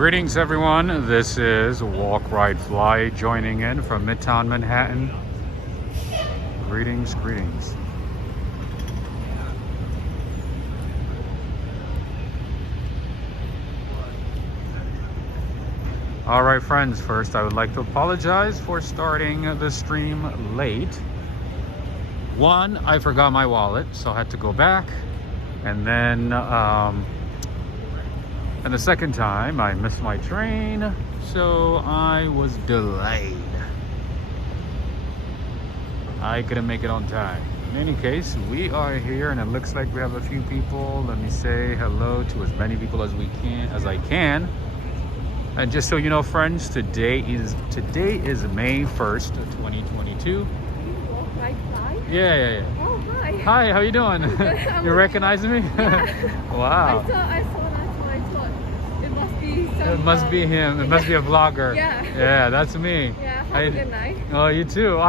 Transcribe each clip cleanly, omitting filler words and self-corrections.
Greetings everyone, this is Walk, Ride, Fly joining in from Midtown Manhattan. Greetings. Alright friends, first I would like to apologize for starting the stream late. One, I forgot my wallet, so I had to go back. And then, and the second time, I missed my train, so I was delayed. I couldn't make it on time. In any case, we are here, and it looks like we have a few people. Let me say hello to as many people as I can. And just so you know, friends, today is May 1st, 2022. Yeah. Oh, hi. Hi, how you doing? You recognizing me? Yeah. Wow. I saw that, so I thought it must be some... It must be him. It must be a vlogger. Yeah. Yeah, that's me. Yeah, have a good night. Oh, you too.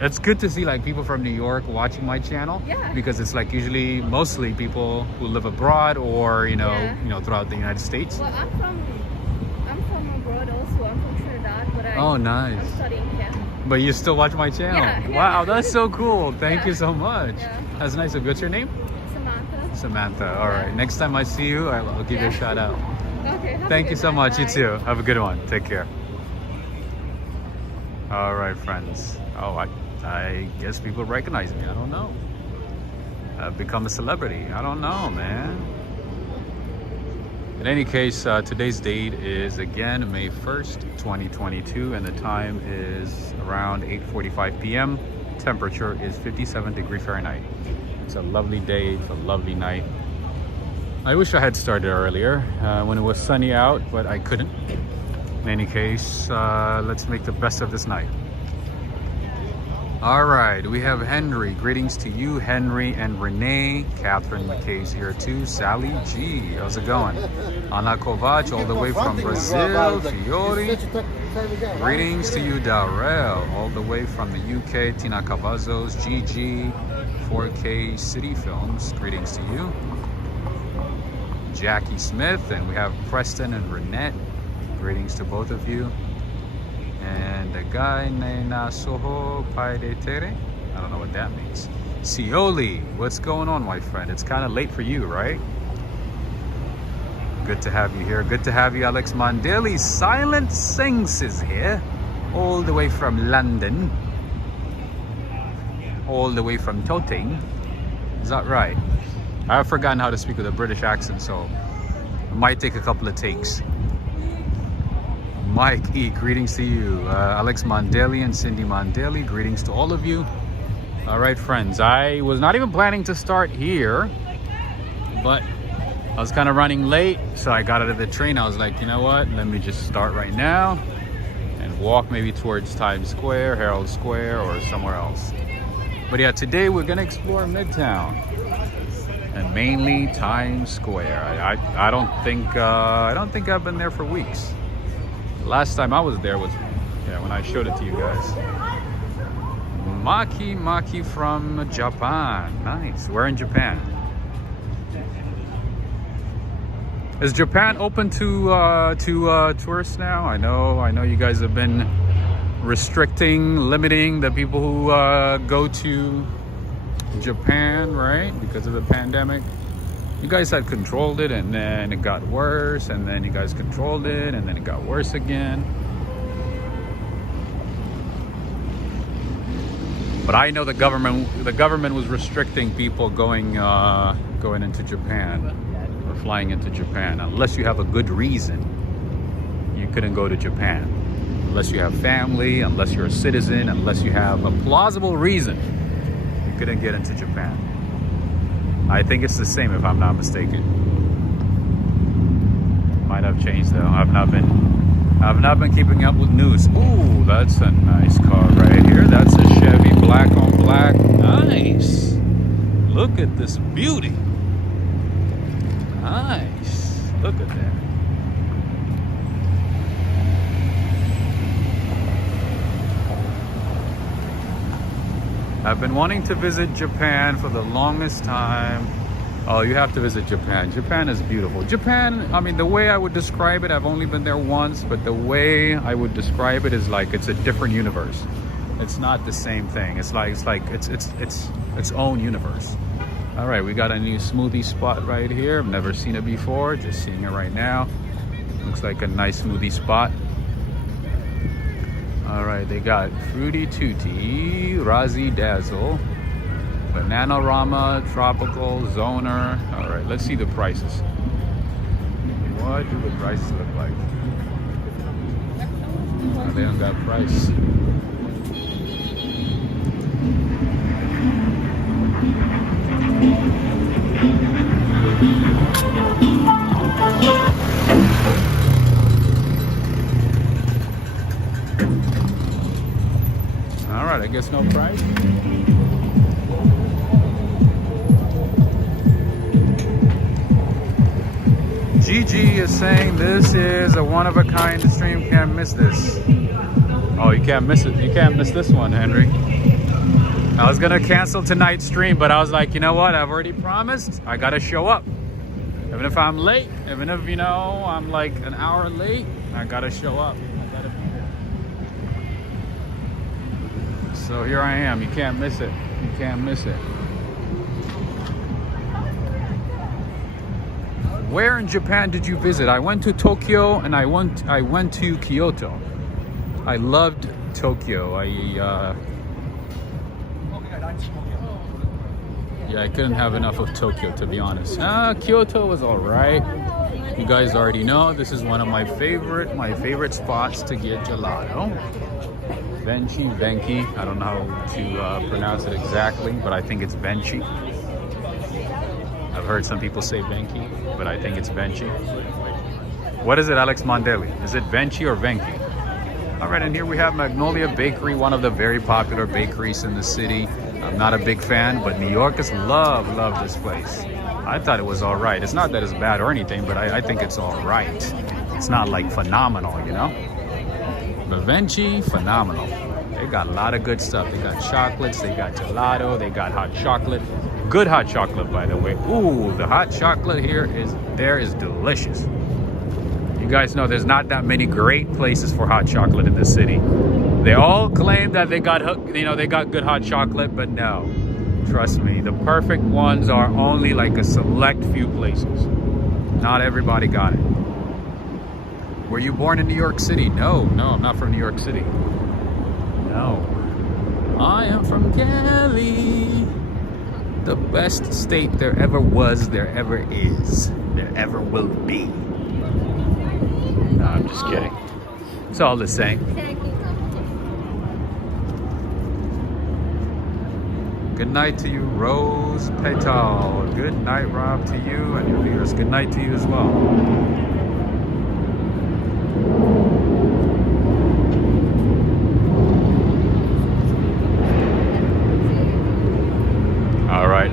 It's good to see like people from New York watching my channel. Yeah. Because it's like mostly people who live abroad or throughout the United States. Well, I'm from abroad also. I'm from Trinidad, but nice. I'm studying here. But you still watch my channel? Yeah. Wow, that's so cool. Thank you so much. Yeah. That's nice. So what's your name? Samantha. All right. Next time I see you, I'll give you a shout out. Okay. Thank you so much. Bye. You too. Have a good one. Take care. All right, friends. Oh, I guess people recognize me. I don't know. I've become a celebrity. I don't know, man. In any case, today's date is again May 1st, 2022, and the time is around 8:45 p.m. Temperature is 57 degrees Fahrenheit. It's a lovely day. It's a lovely night. I wish I had started earlier when it was sunny out, but I couldn't. In any case, let's make the best of this night. All right, we have Henry. Greetings to you, Henry and Renee. Catherine McKay's here too. Sally G, how's it going? Anna Kovac, all the way from Brazil. Fiori. Greetings to you, Darrell, all the way from the UK. Tina Cavazos, GG, 4K City Films. Greetings to you. Jackie Smith, and we have Preston and Renette. Greetings to both of you. And a guy named Soho Paidetere. I don't know what that means. Sioli, what's going on, my friend? It's kind of late for you, right? Good to have you here. Good to have you, Alex Mandeli. Silent Sings is here. All the way from London. All the way from Toteng. Is that right? I've forgotten how to speak with a British accent, so it might take a couple of takes. Mike E, greetings to you. Alex Mandeli and Cindy Mandeli, greetings to all of you. All right, friends, I was not even planning to start here, but I was kind of running late, so I got out of the train. I was like, you know what, let me just start right now and walk maybe towards Times Square, Herald Square, or somewhere else. But yeah, today we're gonna explore Midtown and mainly Times Square. I don't think I've been there for weeks. Last time I was there was when I showed it to you guys. Maki from Japan. Nice. We're in Japan. Is Japan open to tourists now? I know you guys have been limiting the people who go to Japan, right? Because of the pandemic. You guys had controlled it, and then it got worse, and then you guys controlled it, and then it got worse again. But I know the government was restricting people going into Japan or flying into Japan. Unless you have a good reason, you couldn't go to Japan. Unless you have family, unless you're a citizen, unless you have a plausible reason, you couldn't get into Japan. I think it's the same if I'm not mistaken. Might have changed though. I've not been keeping up with news. Ooh, that's a nice car right here. That's a Chevy black on black. Nice. Look at this beauty. Nice. Look at that. I've been wanting to visit Japan for the longest time. Oh, you have to visit Japan. Japan is beautiful. Japan, I mean, the way I would describe it, I've only been there once, but the way I would describe it is like it's a different universe. It's not the same thing. It's its own universe. All right, we got a new smoothie spot right here. I've never seen it before, just seeing it right now. Looks like a nice smoothie spot. All right, they got Fruity Tutti, Razzie Dazzle, Bananarama, Tropical, Zoner. All right, let's see the prices. What do the prices look like? Oh, they don't got price. All right, I guess no price. GG is saying this is a one-of-a-kind stream. Can't miss this. Oh, you can't miss it. You can't miss this one, Henry. I was gonna cancel tonight's stream, but I was like, you know what? I've already promised. I gotta show up. Even if I'm late, even if, you know, I'm like an hour late, I gotta show up. I gotta be there. So here I am. You can't miss it. You can't miss it. Where in Japan did you visit? I went to Tokyo and I went to Kyoto. I loved Tokyo. Yeah, I couldn't have enough of Tokyo, to be honest. Kyoto was all right. You guys already know this is one of my favorite spots to get gelato. Venchi. I don't know how to pronounce it exactly, but I think it's Venchi. I've heard some people say Venchi, but I think it's Venchi. What is it, Alex Mondelli? Is it Venchi or Venchi? All right, and here we have Magnolia Bakery, one of the very popular bakeries in the city. I'm not a big fan, but New Yorkers love this place. I thought it was all right. It's not that it's bad or anything, but I think it's all right. It's not like phenomenal, you know? But Venchi, phenomenal. They got a lot of good stuff. They got chocolates, they got gelato, they got hot chocolate. Good hot chocolate, by the way. Ooh, the hot chocolate here is delicious. You guys know there's not that many great places for hot chocolate in the city. They all claim that they got good hot chocolate, but no. Trust me, the perfect ones are only like a select few places. Not everybody got it. Were you born in New York City? No, I'm not from New York City. No. I am from Cali. The best state there ever was, there ever is, there ever will be. No, I'm just kidding. It's all the same. Good night to you, Rose Petal. Good night, Rob, to you and your viewers. Good night to you as well. All right,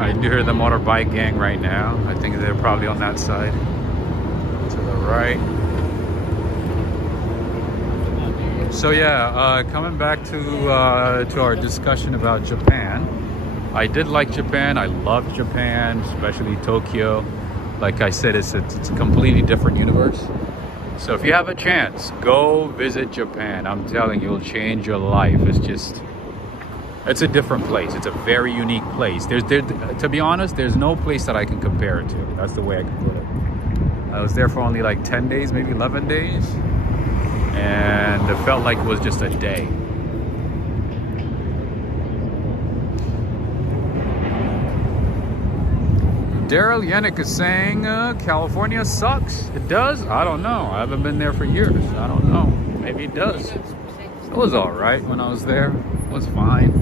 I do hear the motorbike gang right now. I think they're probably on that side. To the right. So yeah, coming back to our discussion about Japan. I did like Japan. I loved Japan, especially Tokyo. Like I said, it's a completely different universe. So if you have a chance, go visit Japan. I'm telling you, it'll change your life. It's a different place. It's a very unique place. To be honest, there's no place that I can compare it to. That's the way I can put it. I was there for only like 10 days, maybe 11 days. And it felt like it was just a day. Daryl Yannick is saying California sucks. It does? I don't know. I haven't been there for years. I don't know. Maybe it does. It was all right when I was there. It was fine.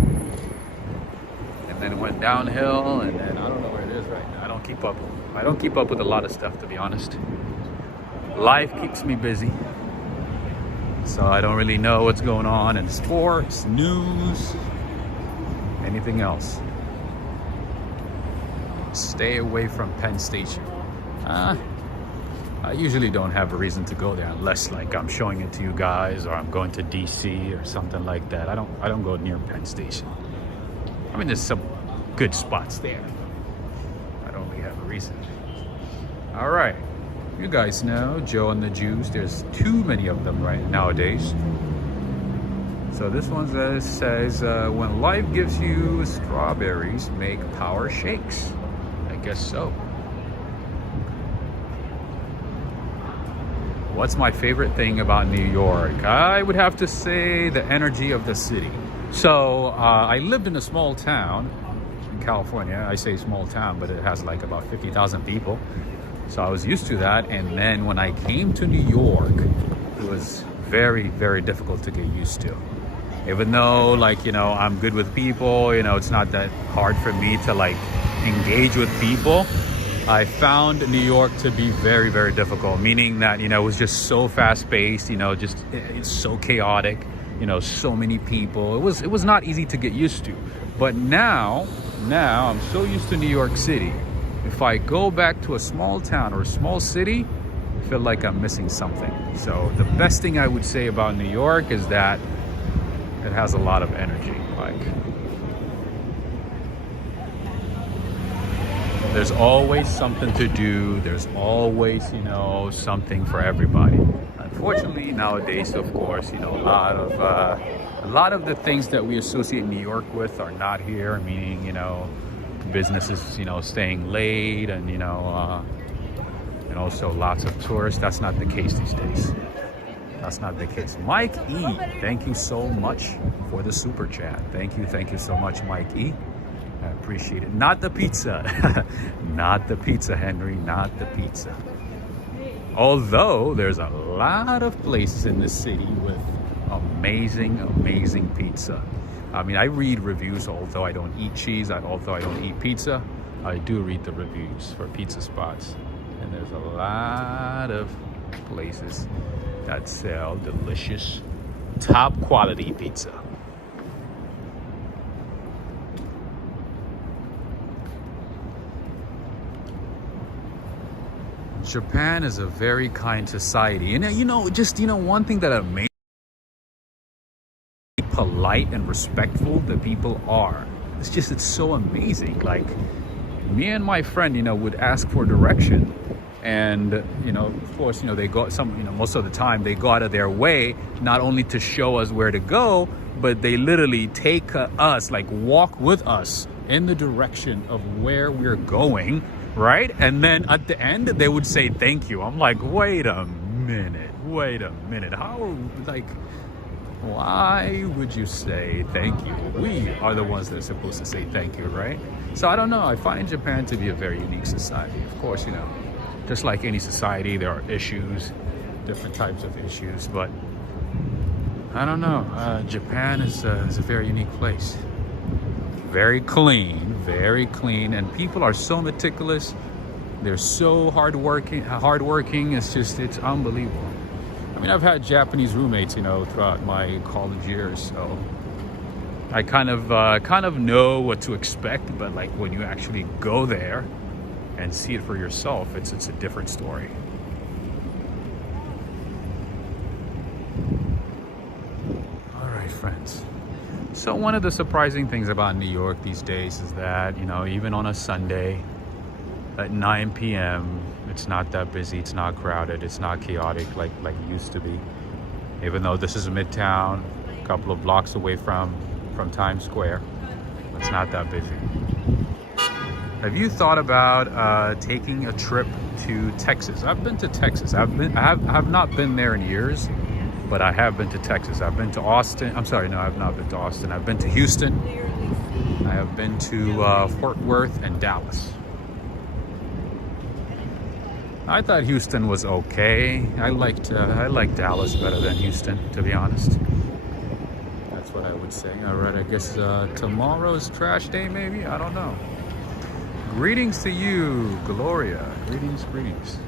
And then it went downhill, and then I don't know where it is right now. I don't keep up with a lot of stuff, to be honest. Life keeps me busy. So I don't really know what's going on in sports, news, anything else. Stay away from Penn Station. I usually don't have a reason to go there unless like I'm showing it to you guys or I'm going to DC or something like that. I don't go near Penn Station. I mean, there's some good spots there. I we have recently. All right, you guys know Joe and the Juice. There's too many of them right nowadays. So this one says, when life gives you strawberries, make power shakes. I guess so. What's my favorite thing about New York? I would have to say the energy of the city. So I lived in a small town in California. I say small town, but it has like about 50,000 people. So I was used to that. And then when I came to New York, it was very, very difficult to get used to. Even though, like, you know, I'm good with people, you know, it's not that hard for me to like engage with people. I found New York to be very, very difficult, meaning that, you know, it was just so fast paced, you know, just it's so chaotic, you know, so many people. It was not easy to get used to. But now I'm so used to New York City. If I go back to a small town or a small city, I feel like I'm missing something. So the best thing I would say about New York is that it has a lot of energy. Like, there's always something to do. There's always, you know, something for everybody. Unfortunately, nowadays, of course, you know, a lot of the things that we associate New York with are not here. Meaning, you know, businesses, you know, staying late, and you know, and also lots of tourists. That's not the case these days. That's not the case. Mike E, thank you so much for the super chat. Thank you so much, Mike E. I appreciate it. Not the pizza. Not the pizza, Henry. Not the pizza. Although there's a lot of places in the city with amazing, amazing pizza. I mean, I read reviews, although I don't eat cheese, although I don't eat pizza. I do read the reviews for pizza spots. And there's a lot of places that sell delicious, top quality pizza. Japan is a very kind society. And you know, just, you know, one thing that amazes me, polite and respectful the people are. It's so amazing. Like, me and my friend, you know, would ask for direction. And, you know, of course, you know, they go most of the time they go out of their way, not only to show us where to go, but they literally take us, like walk with us in the direction of where we're going, right? And then at the end, they would say, thank you. I'm like, wait a minute. How, like, why would you say thank you? We are the ones that are supposed to say thank you, right? So I don't know. I find Japan to be a very unique society. Of course, you know, just like any society, there are issues, different types of issues, but I don't know. Japan is a very unique place. Very clean, and people are so meticulous. They're so hardworking. It's unbelievable. I mean, I've had Japanese roommates, you know, throughout my college years, so I kind of know what to expect. But like when you actually go there and see it for yourself, it's a different story. All right, friends. So one of the surprising things about New York these days is that, you know, even on a Sunday at 9 p.m., it's not that busy, it's not crowded, it's not chaotic like it used to be. Even though this is Midtown, a couple of blocks away from Times Square, it's not that busy. Have you thought about taking a trip to Texas? I've been to Texas. I have not been there in years, but I have been to Texas. I've been to Austin. I'm sorry, no, I've not been to Austin. I've been to Houston. I have been to Fort Worth and Dallas. I thought Houston was okay. I liked Dallas better than Houston, to be honest. That's what I would say. All right, I guess tomorrow's trash day, maybe? I don't know. Greetings to you, Gloria. Greetings.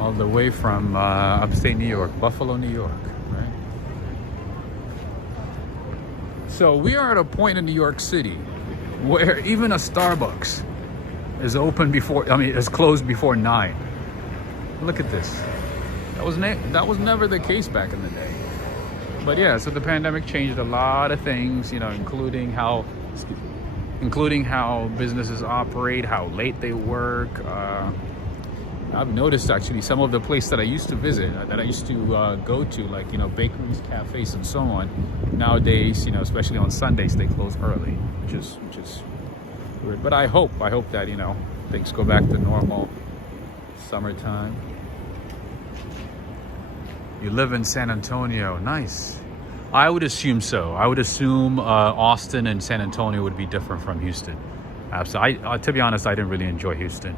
All the way from upstate New York, Buffalo, New York, right? So we are at a point in New York City where even a Starbucks is open is closed before 9. Look at this. That was never the case back in the day. But yeah, so the pandemic changed a lot of things, you know, including how including how businesses operate, how late they work. I've noticed actually some of the places that I used to visit, that I used to go to, like, you know, bakeries, cafes, and so on. Nowadays, you know, especially on Sundays, they close early, which is weird. But I hope that, you know, things go back to normal. Summertime. You live in San Antonio, nice. I would assume so. I would assume Austin and San Antonio would be different from Houston. Absolutely. To be honest, I didn't really enjoy Houston.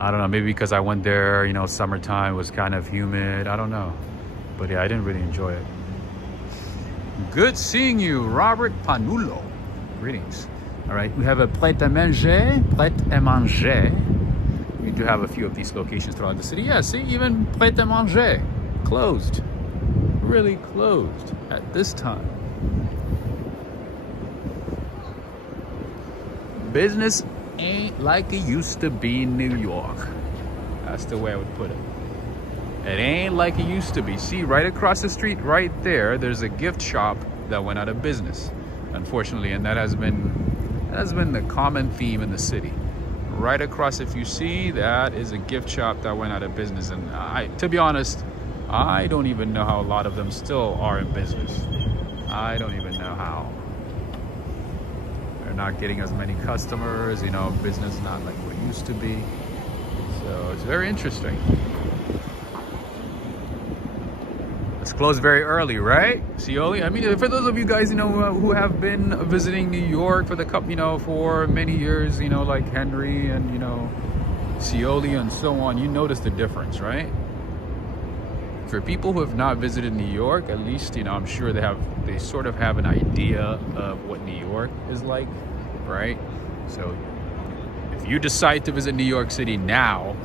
I don't know, maybe because I went there, you know, summertime was kind of humid. I don't know. But yeah, I didn't really enjoy it. Good seeing you, Robert Panulo. Greetings. All right, we have a prêt-à-manger, prêt-à-manger. We do have a few of these locations throughout the city. Yeah, see, even prêt-à-manger, closed. Really closed at this time. Business ain't like it used to be in New York. That's the way I would put it. It ain't like it used to be. See, right across the street, right there, there's a gift shop that went out of business, unfortunately, and that has been the common theme in the city. Right across, if you see, that is a gift shop that went out of business, and to be honest, I don't even know how a lot of them still are in business. I don't even know how. They're not getting as many customers, you know, business not like what it used to be. So it's very interesting. It's closed very early, right? Scioli? I mean, for those of you guys, you know, who have been visiting New York for for many years, you know, like Henry and, you know, Scioli and so on, you notice the difference, right? For people who have not visited New York, at least, you know, I'm sure they sort of have an idea of what New York is like, right? So if you decide to visit New York City now,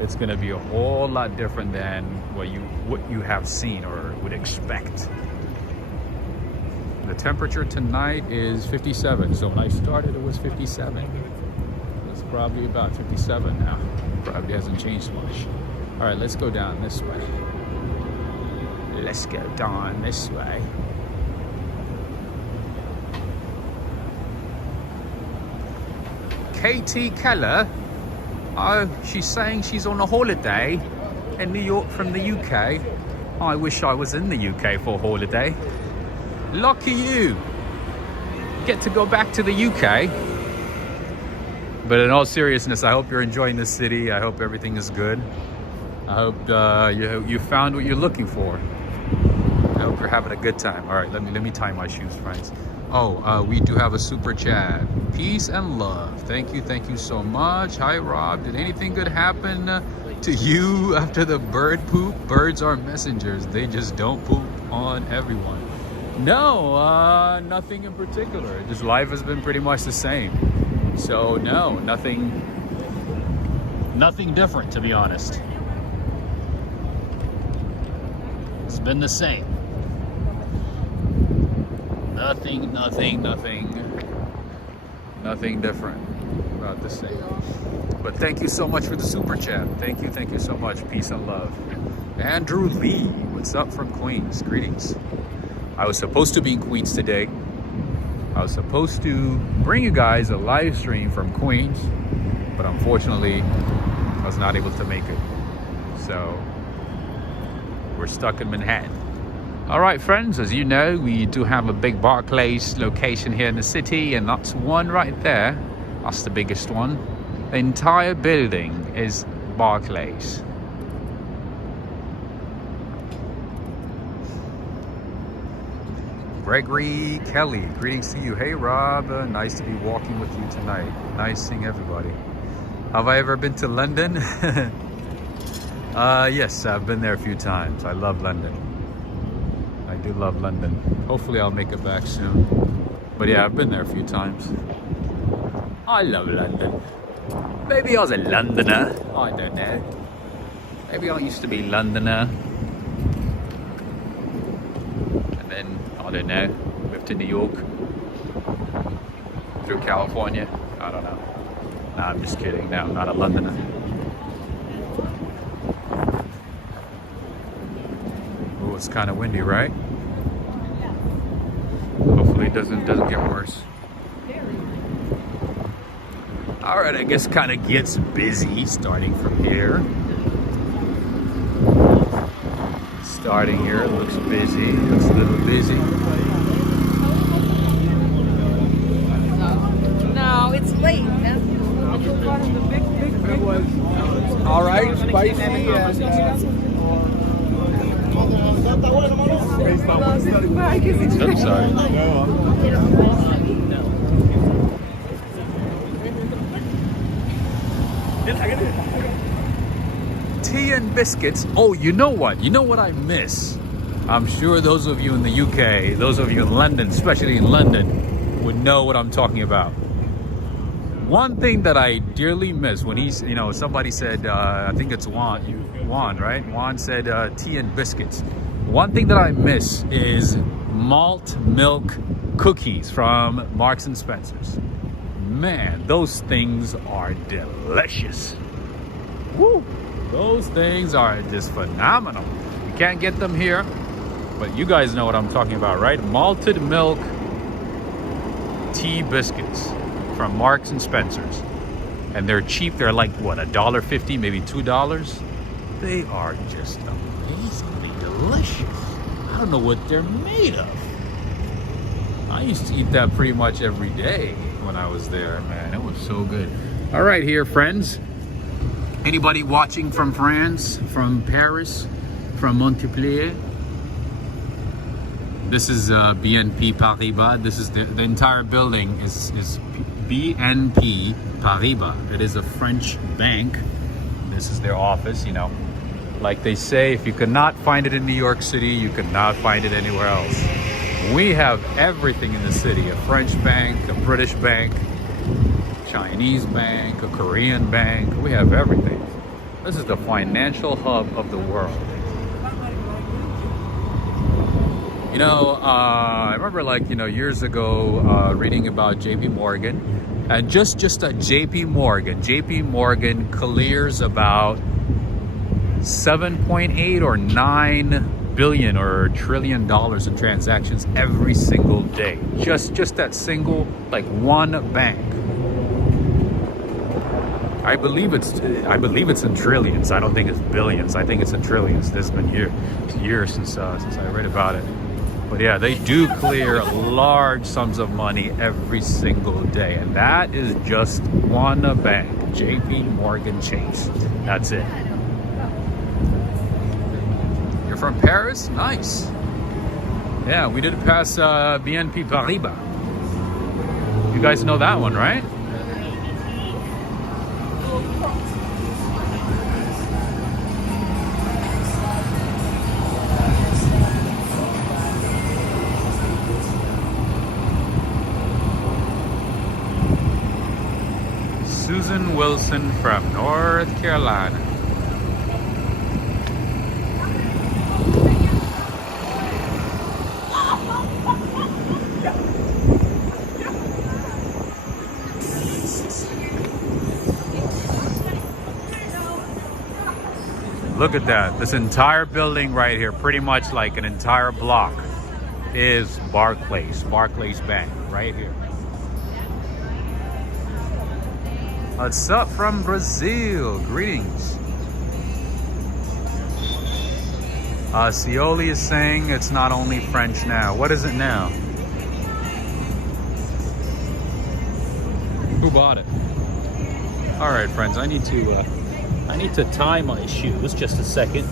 it's going to be a whole lot different than what you have seen or would expect. The temperature tonight is 57. So when I started, it was 57. It's probably about 57 now. Probably hasn't changed much. All right, let's go down this way. Let's go down this way. Katie Keller, she's saying she's on a holiday in New York from the UK. I wish I was in the UK for a holiday. Lucky you. Get to go back to the UK. But in all seriousness, I hope you're enjoying the city. I hope everything is good. I hope you found what you're looking for. I hope you're having a good time. All right, let me tie my shoes, friends. Oh, we do have a super chat. Peace and love. Thank you so much. Hi, Rob. Did anything good happen to you after the bird poop? Birds are messengers. They just don't poop on everyone. No, nothing in particular. Just life has been pretty much the same. So no, nothing different, to be honest. It's been the same. Nothing different. About the same. But thank you so much for the super chat. Thank you so much. Peace and love. Andrew Lee, what's up from Queens? Greetings. I was supposed to be in Queens today. I was supposed to bring you guys a live stream from Queens, but unfortunately, I was not able to make it. So we're stuck in Manhattan. All right, friends, as you know, we do have a big Barclays location here in the city, and that's one right there. That's the biggest one. The entire building is Barclays. Gregory Kelly, greetings to you. Hey, Rob, nice to be walking with you tonight. Nice seeing everybody. Have I ever been to London? Yes, I've been there a few times. I love London. I do love London. Hopefully I'll make it back soon. But yeah, I've been there a few times. I love London. Maybe I was a Londoner. I don't know. Maybe I used to be Londoner. And then, I don't know, moved to New York. Through California. I don't know. Nah, I'm just kidding. No, I'm not a Londoner. Oh, it's kind of windy, right? Hopefully it doesn't get worse. All right, I guess kind of gets busy starting from here. Starting here, it looks busy. Looks a little busy. No, it's late. All right, spicy. I'm sorry. Tea and biscuits. Oh, you know what? You know what I miss? I'm sure those of you in the UK, those of you in London, especially in London, would know what I'm talking about. One thing that I dearly miss when he's, you know, somebody said, I think it's Juan, right? Juan said tea and biscuits. One thing that I miss is malt milk cookies from Marks and Spencer's. Man, those things are delicious. Woo! Those things are just phenomenal. You can't get them here, but you guys know what I'm talking about, right? Malted milk tea biscuits from Marks and Spencer's. And they're cheap. They're like, what, $1.50, maybe $2? They are just amazingly delicious. I don't know what they're made of. I used to eat that pretty much every day when I was there, man. It was so good. All right, here, friends. Anybody watching from France, from Paris, from Montpellier? This is BNP Paribas. This is the entire building is BNP Paribas. It is a French bank. This is their office, you know. Like they say, if you cannot find it in New York City, you cannot find it anywhere else. We have everything in the city. A French bank, a British bank, Chinese bank, a Korean bank. We have everything. This is the financial hub of the world. You know, I remember, like, you know, years ago reading about JP Morgan, and just at JP Morgan clears about 7.8 or 9 billion or trillion dollars in transactions every single day. Just that single, like, one bank. I believe it's in trillions. I don't think it's billions. I think it's in trillions. This has been years since I read about it. But yeah, they do clear large sums of money every single day, and that is just one bank, JP Morgan Chase. That's it. You're from Paris? Nice. Yeah, we did pass BNP Paribas. You guys know that one, right? Susan Wilson from North Carolina. Look at that. This entire building right here, pretty much like an entire block, is Barclays Bank right here. What's up from Brazil? Greetings. Cioli is saying it's not only French now. What is it now? Who bought it? All right, friends. I need to tie my shoes. Just a second.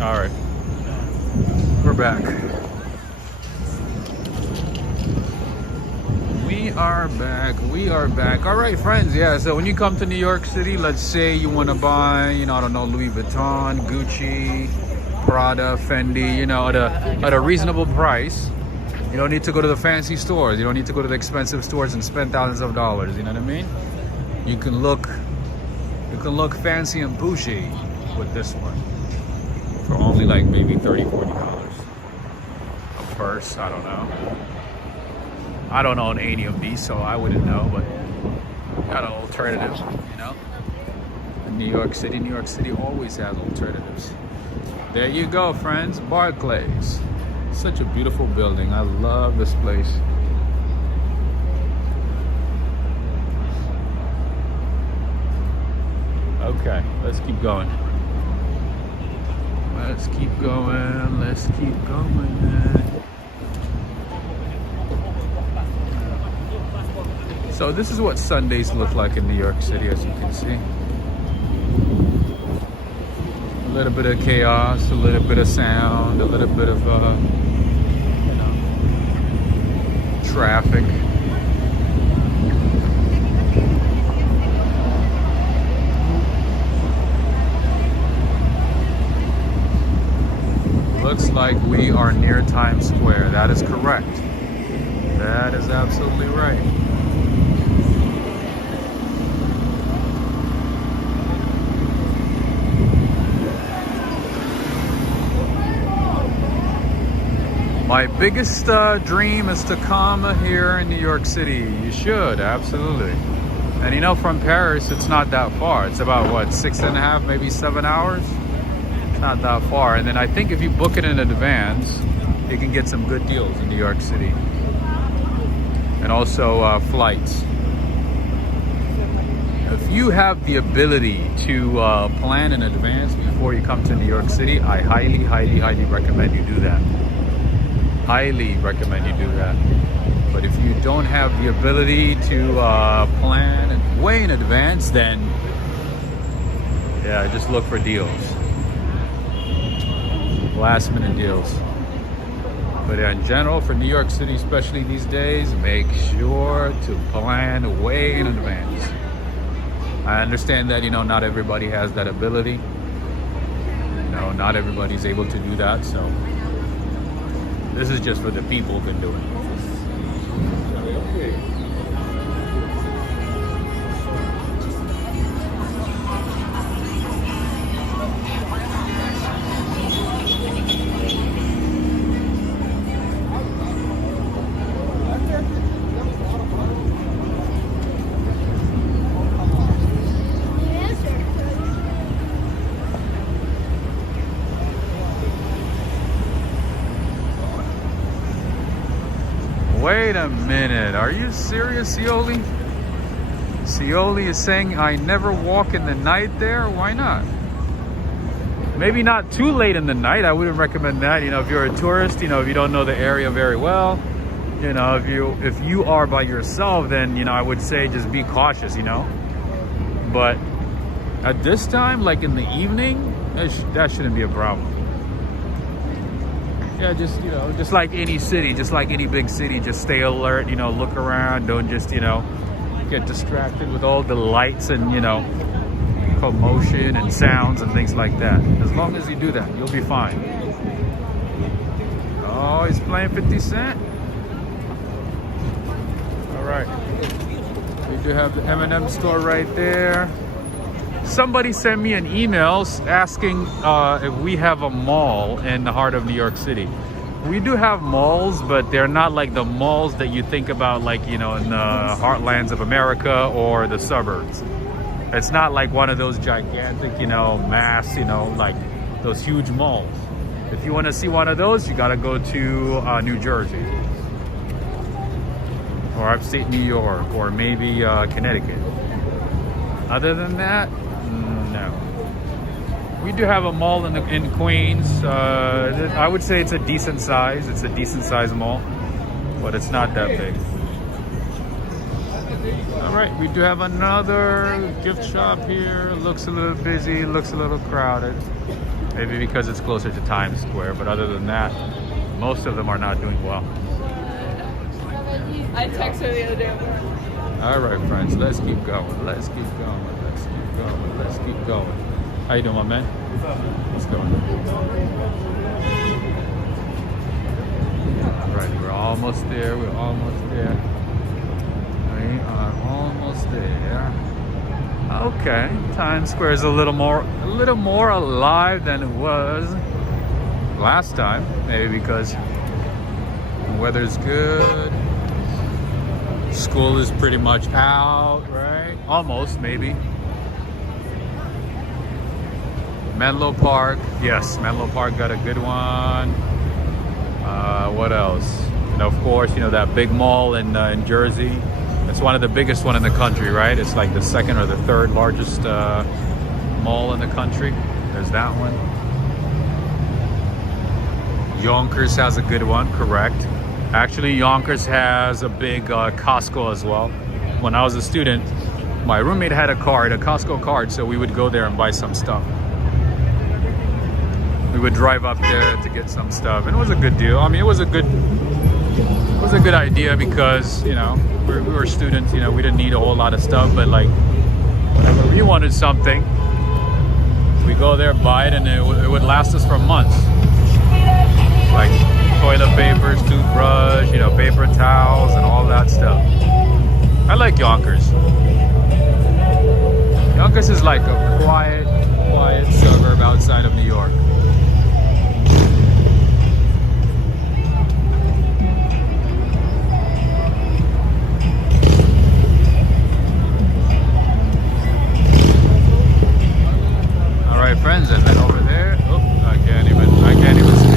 All right, we're back. We are back. All right, friends. Yeah, so when you come to New York City, let's say you want to buy, you know, I don't know, Louis Vuitton, Gucci, Prada, Fendi, you know, at a reasonable price. You don't need to go to the fancy stores. You don't need to go to the expensive stores and spend thousands of dollars. You know what I mean? You can look fancy and bougie with this one. For only like maybe $30, $40 a purse. I don't know. I don't own any of these, so I wouldn't know, but got alternatives, you know. In New York City always has alternatives. There you go, friends. Barclays. Such a beautiful building. I love this place. Okay, let's keep going. Let's keep going. Let's keep going. So this is what Sundays look like in New York City, as you can see. A little bit of chaos, a little bit of sound, a little bit of traffic. Looks like we are near Times Square. That is correct. That is absolutely right. My biggest dream is to come here in New York City. You should, absolutely. And you know, from Paris, it's not that far. It's about, what, 6.5, maybe 7 hours? It's not that far. And then I think if you book it in advance, you can get some good deals in New York City. And also flights. If you have the ability to plan in advance before you come to New York City, I highly, highly, highly recommend you do that. Highly recommend you do that. But if you don't have the ability to plan way in advance, then yeah, just look for deals. Last minute deals. But in general, for New York City, especially these days, make sure to plan way in advance. I understand that, you know, not everybody has that ability. You know, not everybody's able to do that, so this is just for the people who can do it. Wait a minute, are you serious, Scioli? Scioli is saying I never walk in the night there? Why not? Maybe not too late in the night. I wouldn't recommend that. You know, if you're a tourist, you know, if you don't know the area very well, you know, if you are by yourself, then, you know, I would say just be cautious, you know. But at this time, like in the evening, that shouldn't be a problem. Yeah, just, you know, just like any city, just like any big city, just stay alert, you know, look around, don't just, you know, get distracted with all the lights and, you know, commotion and sounds and things like that. As long as you do that, you'll be fine. Oh, he's playing 50 Cent? All right. We do have the M&M store right there. Somebody sent me an email asking if we have a mall in the heart of New York City. We do have malls, but they're not like the malls that you think about, like, you know, in the heartlands of America or the suburbs. It's not like one of those gigantic, you know, mass, you know, like those huge malls. If you want to see one of those, you got to go to New Jersey or upstate New York or maybe Connecticut. Other than that, no. We do have a mall in Queens. I would say it's a decent size. It's a decent size mall, but it's not that big. All right, we do have another gift shop here. Looks a little busy, looks a little crowded. Maybe because it's closer to Times Square, but other than that, most of them are not doing well. I texted her the other day. All right, friends, let's keep going. Let's keep going. Let's keep going. Let's keep going. How you doing, my man? What's going on? All right, we're almost there. We're almost there. We are almost there. Okay, Times Square is a little more alive than it was last time. Maybe because the weather's good. School is pretty much out, right? Almost, maybe. Menlo Park. Yes, Menlo Park got a good one. What else? And of course, you know, that big mall in Jersey. It's one of the biggest one in the country, right? It's like the second or the third largest mall in the country. There's that one. Yonkers has a good one, correct. Actually, Yonkers has a big Costco as well. When I was a student, my roommate had a Costco card, so we would go there and buy some stuff. We would drive up there to get some stuff, and it was a good deal. I mean, it was a good idea because, you know, we were students. You know, we didn't need a whole lot of stuff, but like whenever we wanted something, we go there, buy it, and it would last us for months. Like toilet papers, toothbrush, you know, paper towels, and all that stuff. I like Yonkers. Yonkers is like a quiet suburb outside of New York. All right, friends, and then over there, oh, I can't even see.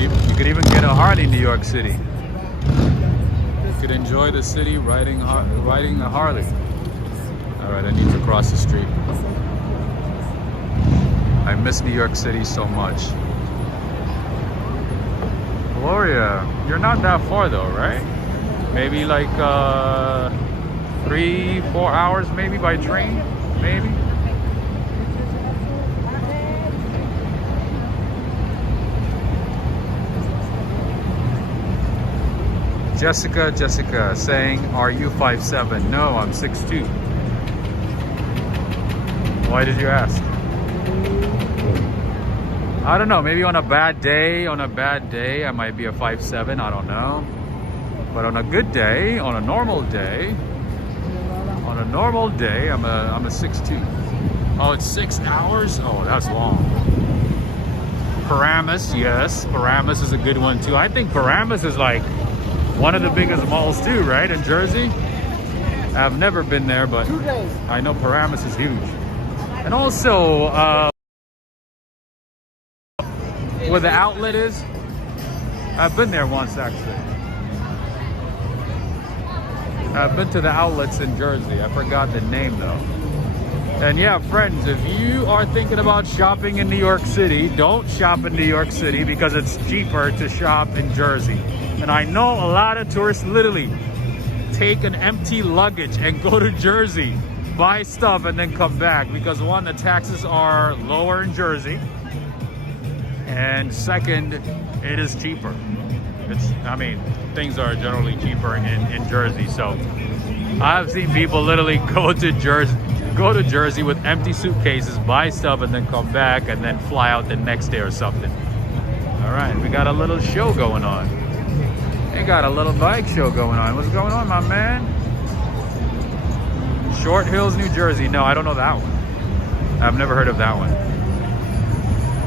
You could even get a Harley in New York City. Could enjoy the city riding a Harley. All right, I need to cross the street. I miss New York City so much. Gloria, you're not that far though, right? Maybe like 3-4 hours maybe by train, maybe. Jessica saying, are you 5'7"? No, I'm 6'2". Why did you ask? I don't know, maybe on a bad day, I might be a 5'7", I don't know. But on a good day, on a normal day, I'm a 6'2". Oh, it's 6 hours? Oh, that's long. Paramus, yes, Paramus is a good one too. I think Paramus is like one of the biggest malls too, right, in Jersey? I've never been there, but I know Paramus is huge. And also, where the outlet is, I've been there once actually. I've been to the outlets in Jersey. I forgot the name though. And yeah, friends, if you are thinking about shopping in New York City, don't shop in New York City because it's cheaper to shop in Jersey. And I know a lot of tourists literally take an empty luggage and go to Jersey, buy stuff, and then come back because one, the taxes are lower in Jersey, and second, it is cheaper. I mean, things are generally cheaper in Jersey. So I've seen people literally go to Jersey with empty suitcases, buy stuff, and then come back and then fly out the next day or something. All right, we got a little show going on. We got a little bike show going on. What's going on, my man? Short Hills, New Jersey. No, I don't know that one. I've never heard of that one.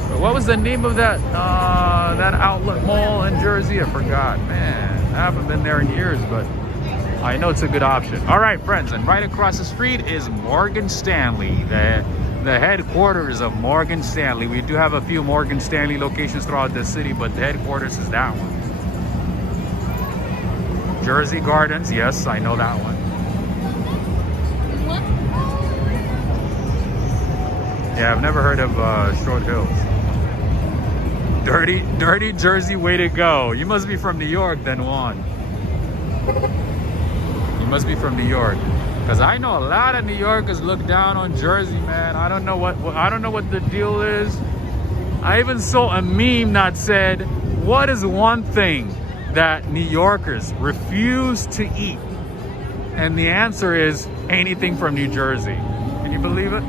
But what was the name of that outlet mall in Jersey? I forgot, man. I haven't been there in years, but I know it's a good option. All right, friends, and right across the street is Morgan Stanley, the headquarters of Morgan Stanley. We do have a few Morgan Stanley locations throughout the city, but the headquarters is that one. Jersey Gardens, yes, I know that one. Yeah, I've never heard of Short Hills. Dirty Jersey, way to go. You must be from New York then, Juan. You must be from New York. Because I know a lot of New Yorkers look down on Jersey, man. I don't know what the deal is. I even saw a meme that said, what is one thing that New Yorkers refuse to eat? And the answer is anything from New Jersey. Can you believe it?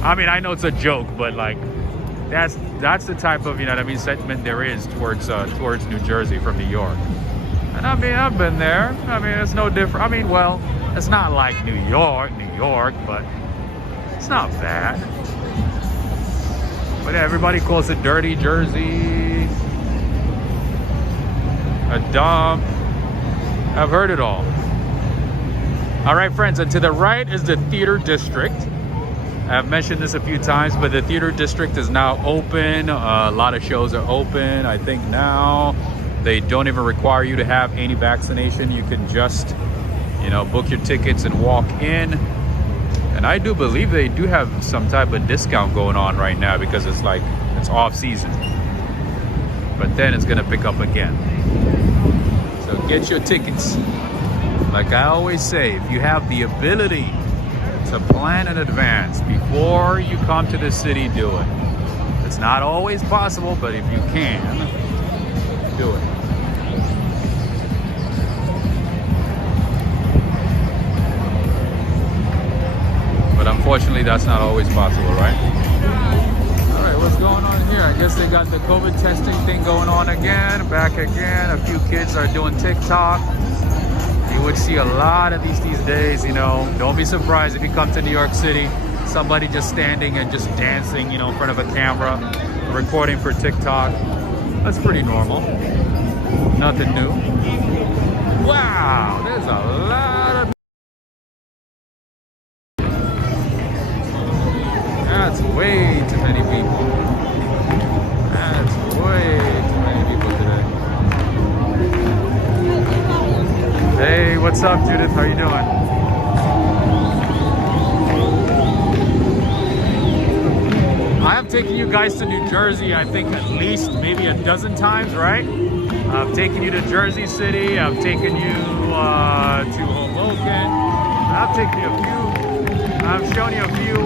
I mean, I know it's a joke, but like that's the type of, you know what I mean, sentiment there is towards New Jersey from New York. And I mean, I've been there. I mean, it's no different. I mean, well, it's not like New York, but it's not bad. But yeah, everybody calls it dirty Jersey, a dump. I've heard it all. All right, friends, and to the right is the theater district. I've mentioned this a few times, but the theater district is now open. A lot of shows are open. I think now they don't even require you to have any vaccination. You can just, you know, book your tickets and walk in. And I do believe they do have some type of discount going on right now because it's like, it's off season. But then it's gonna pick up again. So get your tickets. Like I always say, if you have the ability to plan in advance before you come to the city, do it. It's not always possible, but if you can, do it. But unfortunately, that's not always possible, right? All right, what's going on here? I guess they got the COVID testing thing going on again, back again. A few kids are doing TikTok. You would see a lot of these days, you know. Don't be surprised if you come to New York City, somebody just standing and just dancing, you know, in front of a camera, recording for TikTok. That's pretty normal. Nothing new. Wow, there's a lot of... That's way too many people. That's way too many people today. Hey, what's up, Judith? How you doing? I have taken you guys to New Jersey, I think at least maybe a dozen times, right? I've taken you to Jersey City. I've taken you to Hoboken. I've taken you a few. I've shown you a few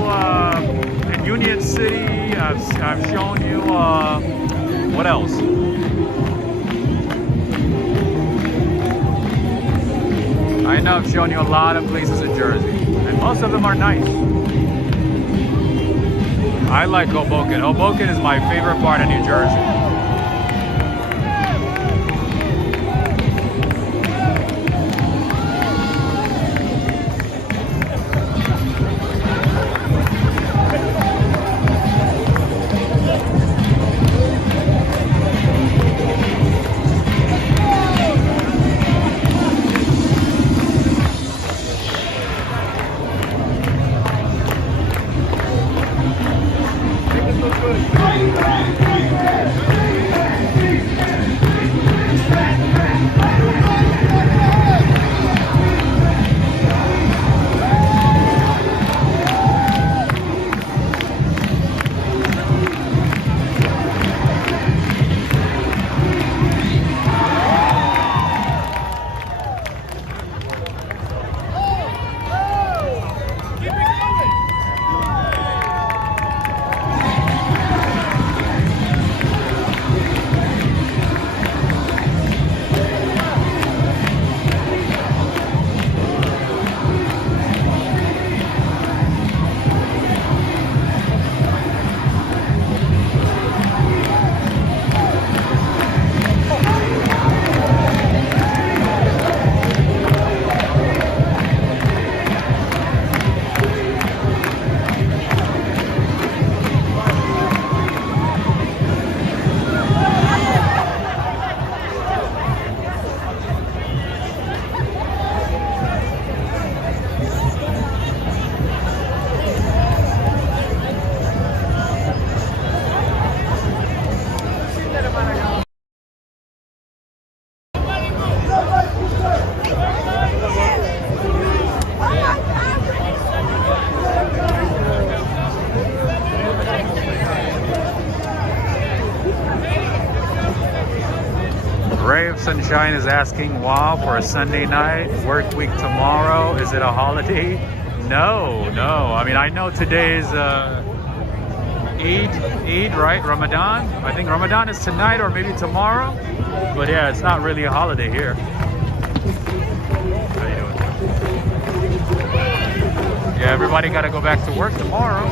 in Union City. I've shown you what else? I know I've shown you a lot of places in Jersey, and most of them are nice. I like Hoboken. Hoboken is my favorite part of New Jersey. Ray of Sunshine is asking, wow, for a Sunday night, work week tomorrow, is it a holiday? No. I mean, I know today's Eid, right? Ramadan? I think Ramadan is tonight or maybe tomorrow. But yeah, it's not really a holiday here. How you doing? Yeah, everybody got to go back to work tomorrow.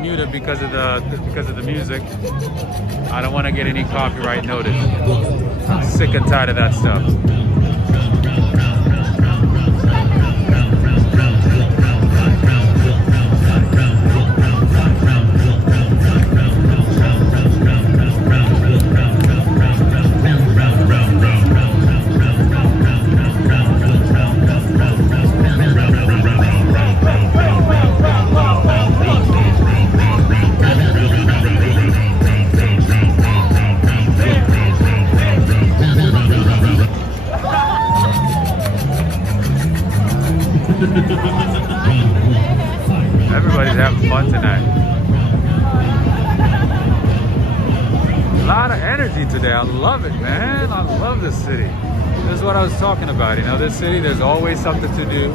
Muted because of the music. I don't want to get any copyright notice. I'm sick and tired of that stuff. Everybody's having fun tonight. A lot of energy today. I love it, man. I love this city. This is what I was talking about. You know, this city, there's always something to do.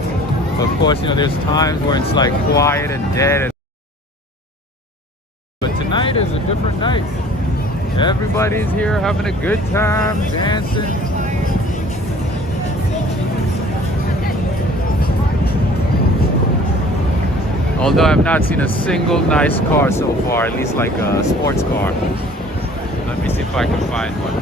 Of course, you know, there's times where it's like quiet and dead. But tonight is a different night. Everybody's here having a good time, dancing. Although I've not seen a single nice car so far, at least like a sports car. Let me see if I can find one.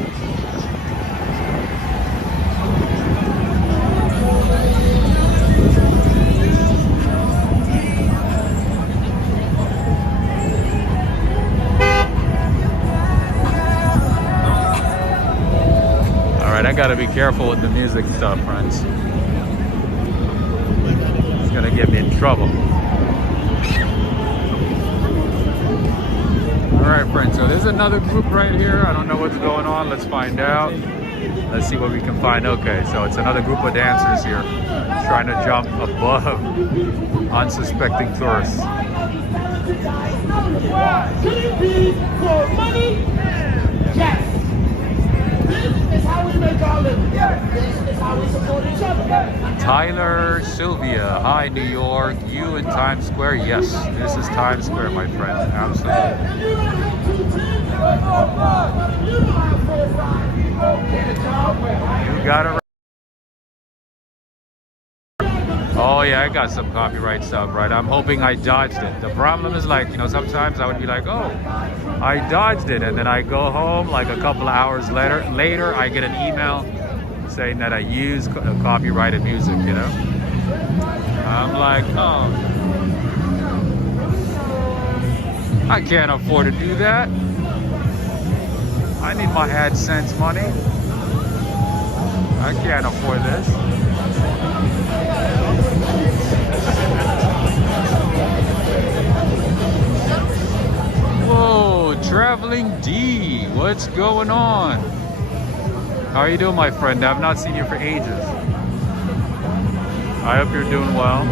Alright, I gotta be careful with the music stuff, friends. It's gonna get me in trouble. Alright, friends, so there's another group right here. I don't know what's going on. Let's find out. Let's see what we can find. Okay, so it's another group of dancers here trying to jump above unsuspecting tourists. Yes. This is how we make our living. This is how we support each other. Tyler, Sylvia, hi New York. You in Times Square? Yes, this is Times Square, my friend. Absolutely. You got it. Oh yeah, I got some copyright stuff, right? I'm hoping I dodged it. The problem is, like, you know, sometimes I would be like, oh, I dodged it, and then I go home like a couple of hours later I get an email saying that I use copyrighted music, you know? I'm like, oh, I can't afford to do that. I need my AdSense money. I can't afford this. Whoa, Traveling D, what's going on? How are you doing, my friend? I've not seen you for ages. I hope you're doing well.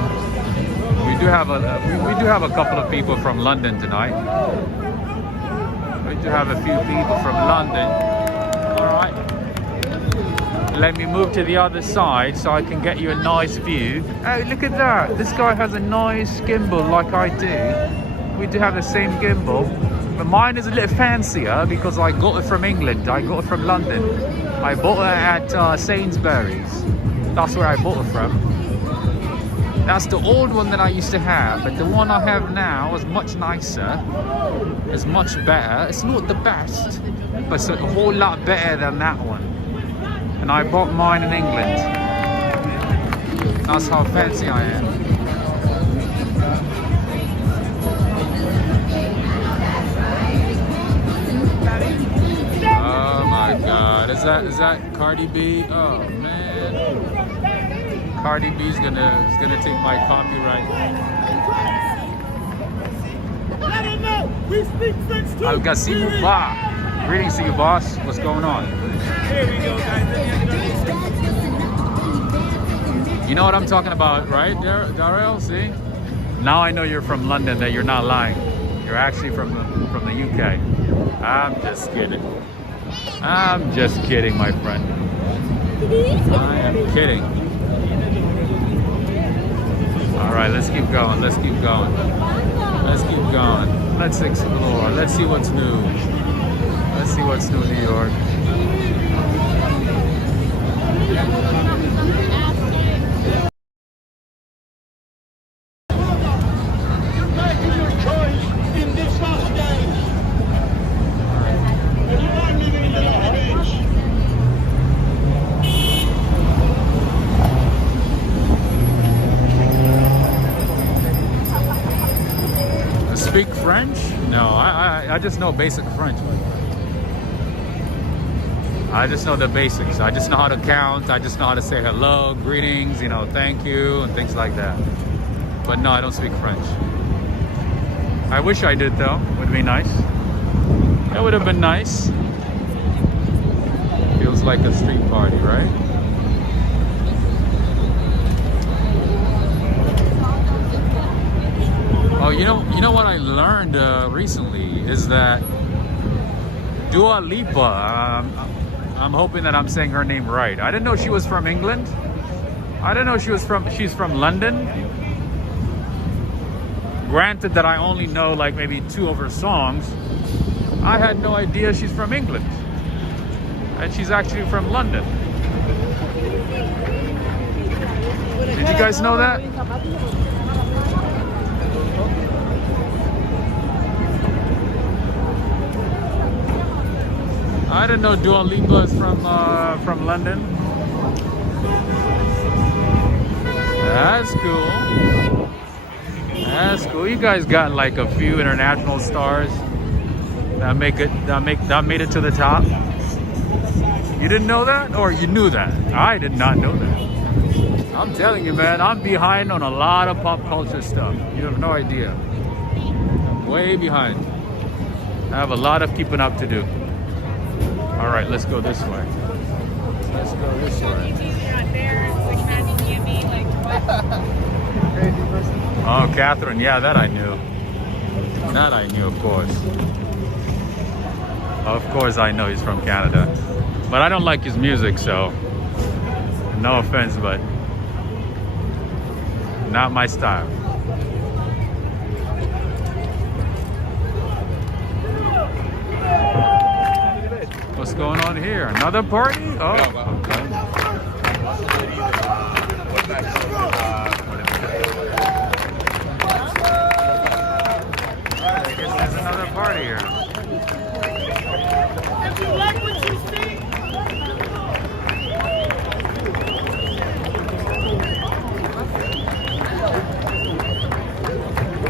We do have a couple of people from London tonight. We do have a few people from London. All right. Let me move to the other side so I can get you a nice view. Hey, look at that. This guy has a nice gimbal like I do. We do have the same gimbal. But mine is a little fancier because I got it from England. I got it from London. I bought it at Sainsbury's. That's where I bought it from. That's the old one that I used to have, but the one I have now is much nicer. It's much better. It's not the best, but it's a whole lot better than that one. And I bought mine in England. That's how fancy I am. that? Cardi B? Oh man. Cardi B's gonna take my copyright. Let him know we speak French too. I've got Simu Ba. Greetings to you, boss. What's going on? Here we go, guys. You know what I'm talking about, right, Darrell? See? Now I know you're from London, that you're not lying. You're actually from the UK. I'm just kidding. I'm just kidding, my friend. I am kidding. All right, let's keep going. Let's keep going. Let's keep going. Let's explore. Let's see what's new. Let's see what's new in New York. Speak French? No, I just know basic French. I just know the basics. I just know how to count. I just know how to say hello, greetings, you know, thank you, and things like that. But no, I don't speak French. I wish I did though. Would be nice. That would have been nice. Feels like a street party, right? Oh, you know what I learned recently is that Dua Lipa, I'm hoping that I'm saying her name right. I didn't know she was from England. I didn't know she's from London. Granted that I only know like maybe 2 of her songs. I had no idea she's from England. And she's actually from London. Did you guys know that? I didn't know Dua Lipa is from London. That's cool. That's cool. You guys got like a few international stars that made it to the top. You didn't know that, or you knew that? I did not know that. I'm telling you, man, I'm behind on a lot of pop culture stuff. You have no idea. I'm way behind. I have a lot of keeping up to do. All right, let's go this way. Let's go this way. Oh, Catherine, yeah, that I knew. That I knew, of course. Of course I know he's from Canada. But I don't like his music, so no offense, but not my style. What's going on here? Another party? Oh, okay. I guess there's another party here. If you like what you see,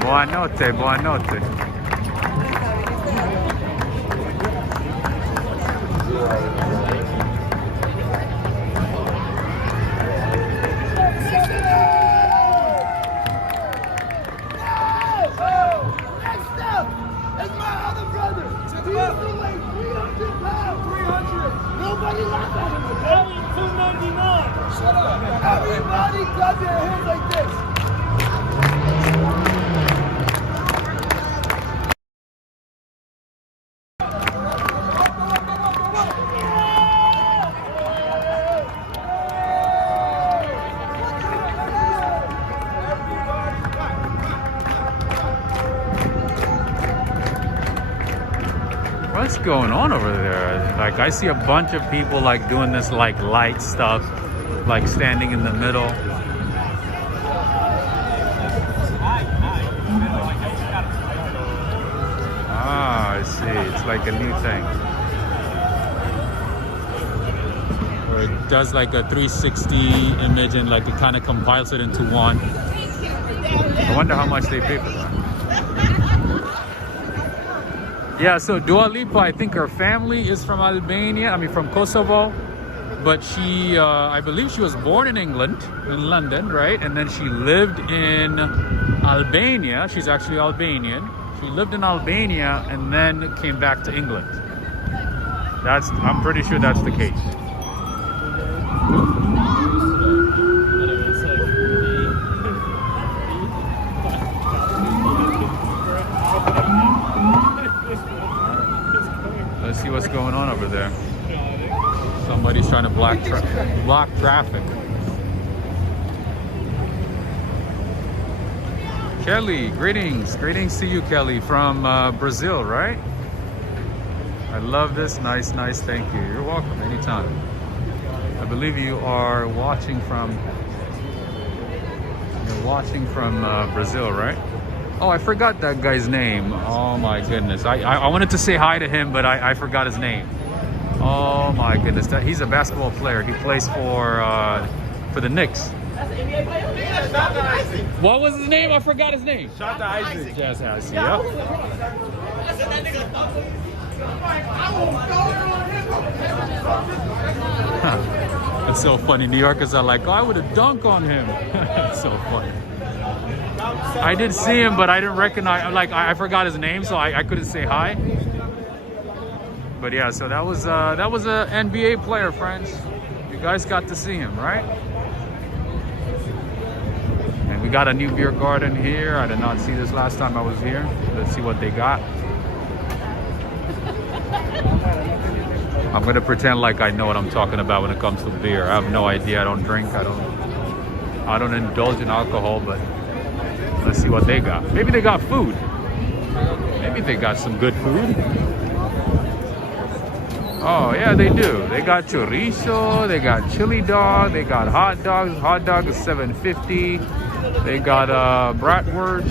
Buonanotte, buonanotte. Nobody laughed at him. Only $2.99. Shut up. Everybody clap their hands like this. What's going on over there? Like, I see a bunch of people like doing this like light stuff, like standing in the middle. Ah, I see. It's like a new thing. Or it does like a 360 image and like it kind of compiles it into one. I wonder how much they pay for that. Yeah, so Dua Lipa, I think her family is from Albania, from Kosovo. but she, I believe she was born in England, in London, right? And then she lived in Albania. She's actually Albanian. She lived in Albania and then came back to England. I'm pretty sure that's the case. Let's see what's going on over there. Somebody's trying to block traffic. Kelly, greetings. Greetings to you, Kelly, from Brazil, right? I love this. Nice, nice. Thank you. You're welcome. Anytime. I believe you are watching from Brazil, right? Oh, I forgot that guy's name. Oh my goodness. I wanted to say hi to him, but I forgot his name. Oh my goodness. He's a basketball player. He plays for the Knicks. What was his name? I forgot his name. Shot Isaac. Jazz Hassie, yeah. It's so funny. New Yorkers are like, oh, I would have dunked on him. It's so funny. I did see him, but I didn't recognize. Like, I forgot his name, so I couldn't say hi. But yeah, so that was a NBA player, friends. You guys got to see him, right? And we got a new beer garden here. I did not see this last time I was here. Let's see what they got. I'm gonna pretend like I know what I'm talking about when it comes to beer. I have no idea. I don't drink. I don't indulge in alcohol, but let's see what they got. Maybe they got food. Maybe they got some good food. Oh yeah, they do. They got chorizo, they got chili dog, they got hot dogs. Hot dog is $7.50. They got bratwurst,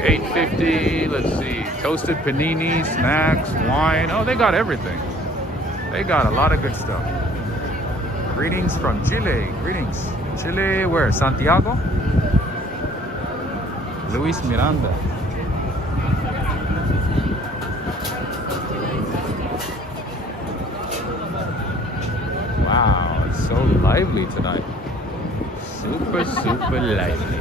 $8.50. Let's see, toasted panini, snacks, wine. Oh, they got everything. They got a lot of good stuff. Greetings from Chile. Greetings. Chile, where? Santiago? Luis Miranda. Wow, it's so lively tonight. Super, super lively.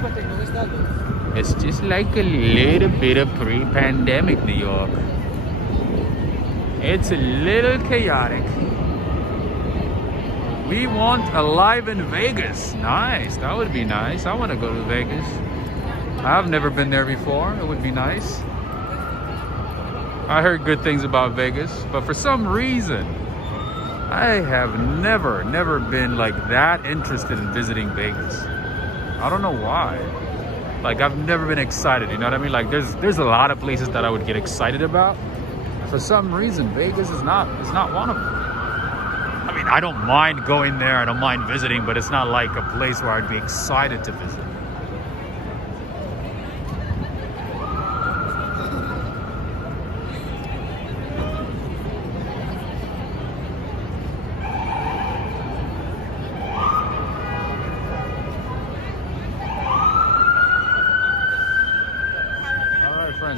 It's just like a little bit of pre-pandemic New York. It's a little chaotic. We want a live in Vegas. Nice, that would be nice. I want to go to Vegas. I've never been there before. It would be nice. I heard good things about Vegas, but for some reason, I have never been like that interested in visiting Vegas. I don't know why. Like, I've never been excited, you know what I mean? Like, there's a lot of places that I would get excited about. For some reason, Vegas is not one of them. I mean, I don't mind going there, I don't mind visiting, but it's not like a place where I'd be excited to visit.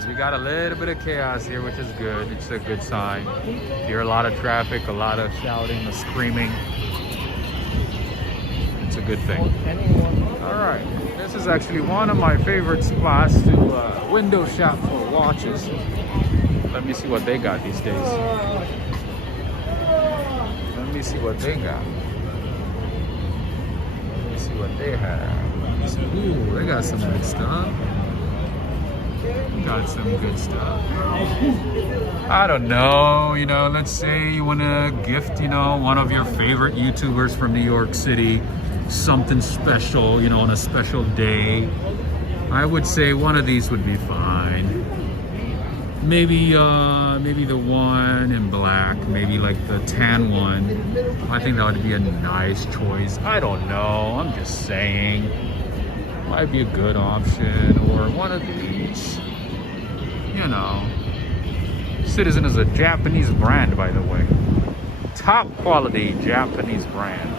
We got a little bit of chaos here, which is good. It's a good sign. Hear a lot of traffic, a lot of shouting, a screaming. It's a good thing. All right, this is actually one of my favorite spots to window shop for watches. Let me see what they got these days. Let me see what they got. Let me see what they have. Ooh, they got some good stuff. Got some good stuff. I don't know, you know, let's say you want to gift, you know, one of your favorite YouTubers from New York City something special, you know, on a special day. I would say one of these would be fine. Maybe the one in black, maybe like the tan one. I think that would be a nice choice. I don't know, I'm just saying. Might be a good option, or one of these. You know, Citizen is a Japanese brand, by the way. Top quality Japanese brand.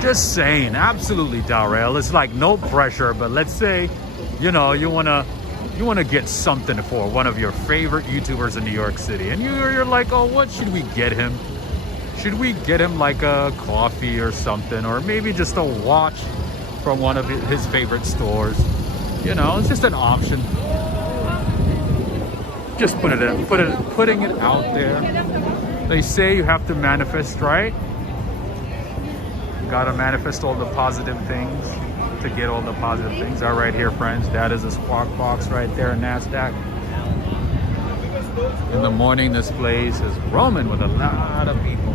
Just saying, absolutely, Darrell. It's like no pressure, but let's say, you know, you wanna You want to get something for one of your favorite YouTubers in New York City, and you're like, oh, what should we get him? Should we get him like a coffee or something, or maybe just a watch from one of his favorite stores? You know, it's just an option. Just putting it out there. They say you have to manifest, right? You gotta manifest all the positive things to get all the positive things. All right, here, friends, that is a Squawk Box right there in NASDAQ. In the morning, this place is roaming with a lot of people.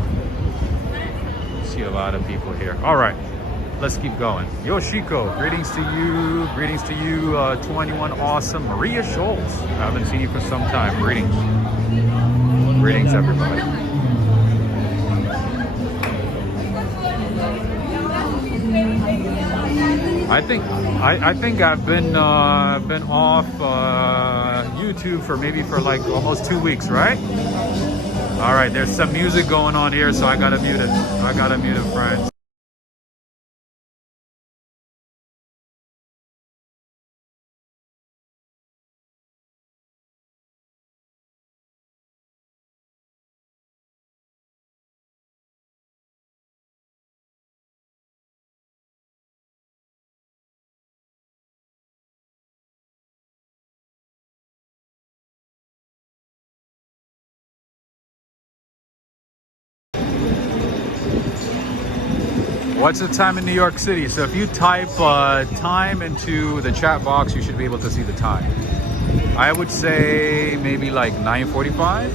See a lot of people here. All right, let's keep going. Yoshiko, greetings to you. Greetings to you, 21 Awesome. Maria Schultz, I haven't seen you for some time. Greetings. Greetings, everybody. I think I've been off YouTube for like almost 2 weeks, right? All right, there's some music going on here, so I gotta mute it. Friends. What's the time in New York City? So if you type time into the chat box, you should be able to see the time. I would say maybe like 9:45.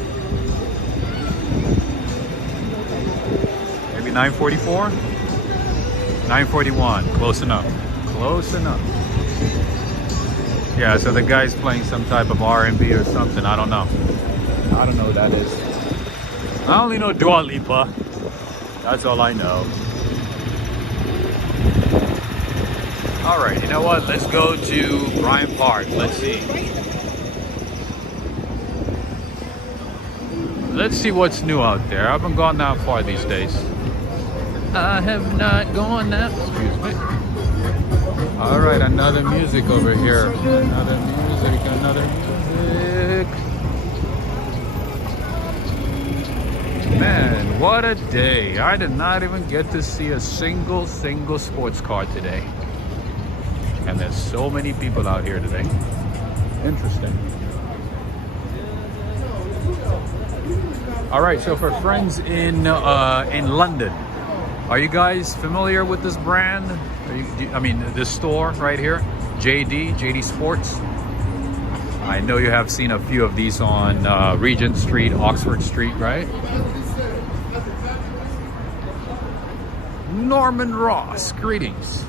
Maybe 9:44. 9:41. Close enough. Close enough. Yeah, so the guy's playing some type of R&B or something. I don't know. I don't know what that is. I only know Dua Lipa. That's all I know. All right, you know what? Let's go to Bryant Park. Let's see. Let's see what's new out there. I haven't gone that far these days. I have not gone that. Excuse me. All right, another music over here. Another music. Man, what a day. I did not even get to see a single sports car today. And there's so many people out here today. Interesting. All right, so for friends in London, are you guys familiar with this brand? This store right here, JD Sports. I know you have seen a few of these on Regent Street, Oxford Street, right? Norman Ross, greetings.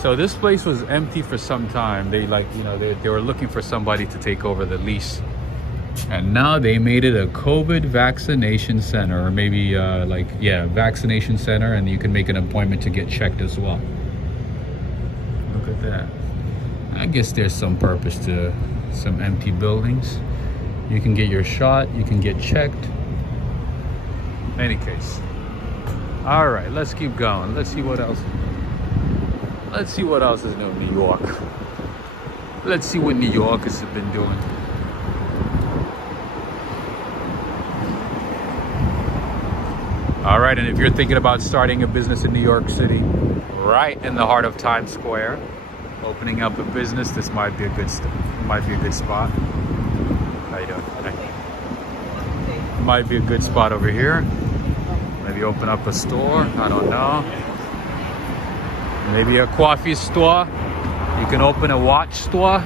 So this place was empty for some time. They were looking for somebody to take over the lease. And now they made it a COVID vaccination center, or maybe vaccination center, and you can make an appointment to get checked as well. Look at that. I guess there's some purpose to some empty buildings. You can get your shot, you can get checked. Any case. All right, let's keep going. Let's see what else. Let's see what else is new in New York. Let's see what New Yorkers have been doing. All right, and if you're thinking about starting a business in New York City, right in the heart of Times Square, opening up a business, this might be a good spot. How you doing? Might be a good spot over here. Maybe open up a store. I don't know. Maybe a coffee store. You can open a watch store.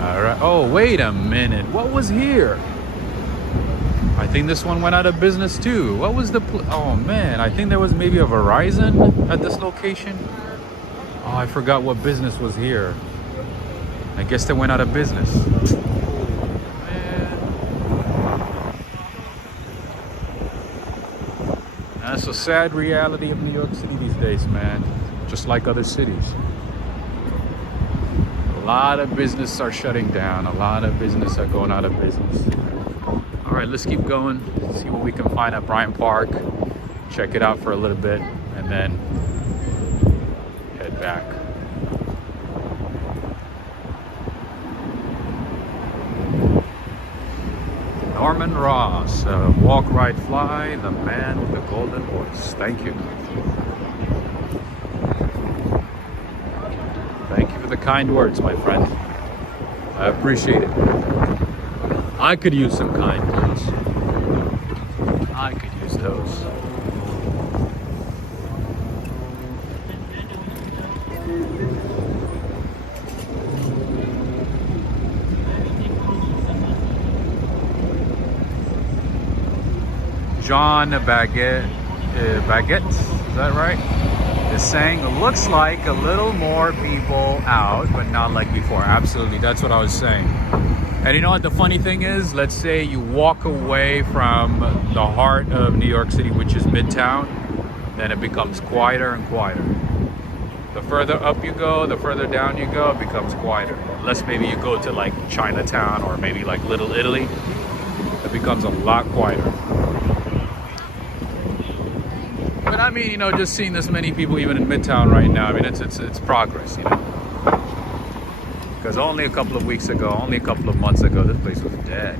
All right. Oh, wait a minute. What was here? I think this one went out of business too. What was oh man, I think there was maybe a Verizon at this location. Oh, I forgot what business was here. I guess they went out of business. Man. That's a sad reality of New York City these days, man. Just like other cities. A lot of business are shutting down. A lot of business are going out of business. All right, let's keep going. See what we can find at Bryant Park. Check it out for a little bit and then head back. Norman Ross, walk, ride, fly, the man with the golden horse. Thank you. Thank you for the kind words, my friend. I appreciate it. I could use some kind words. I could use those. John Baguette, is that right? Is saying it looks like a little more people out, but not like before. Absolutely, that's what I was saying. And you know what the funny thing is? Let's say you walk away from the heart of New York City, which is Midtown, then it becomes quieter and quieter. The further up you go, the further down you go, it becomes quieter. Unless maybe you go to like Chinatown or maybe like Little Italy, it becomes a lot quieter. But I mean, you know, just seeing this many people even in Midtown right now, I mean, it's progress, you know. Because only a couple of weeks ago, only a couple of months ago, this place was dead.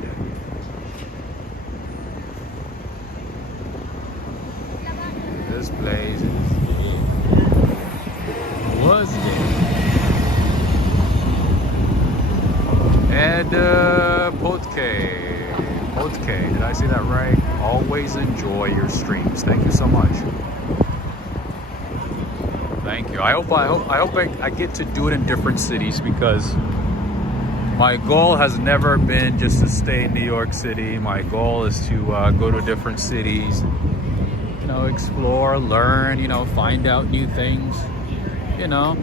This place was dead. And Potke, did I say that right? Always enjoy your streams. Thank you so much. Thank you. I hope I get to do it in different cities, because my goal has never been just to stay in New York City. My goal is to go to different cities, you know, explore, learn, you know, find out new things, you know,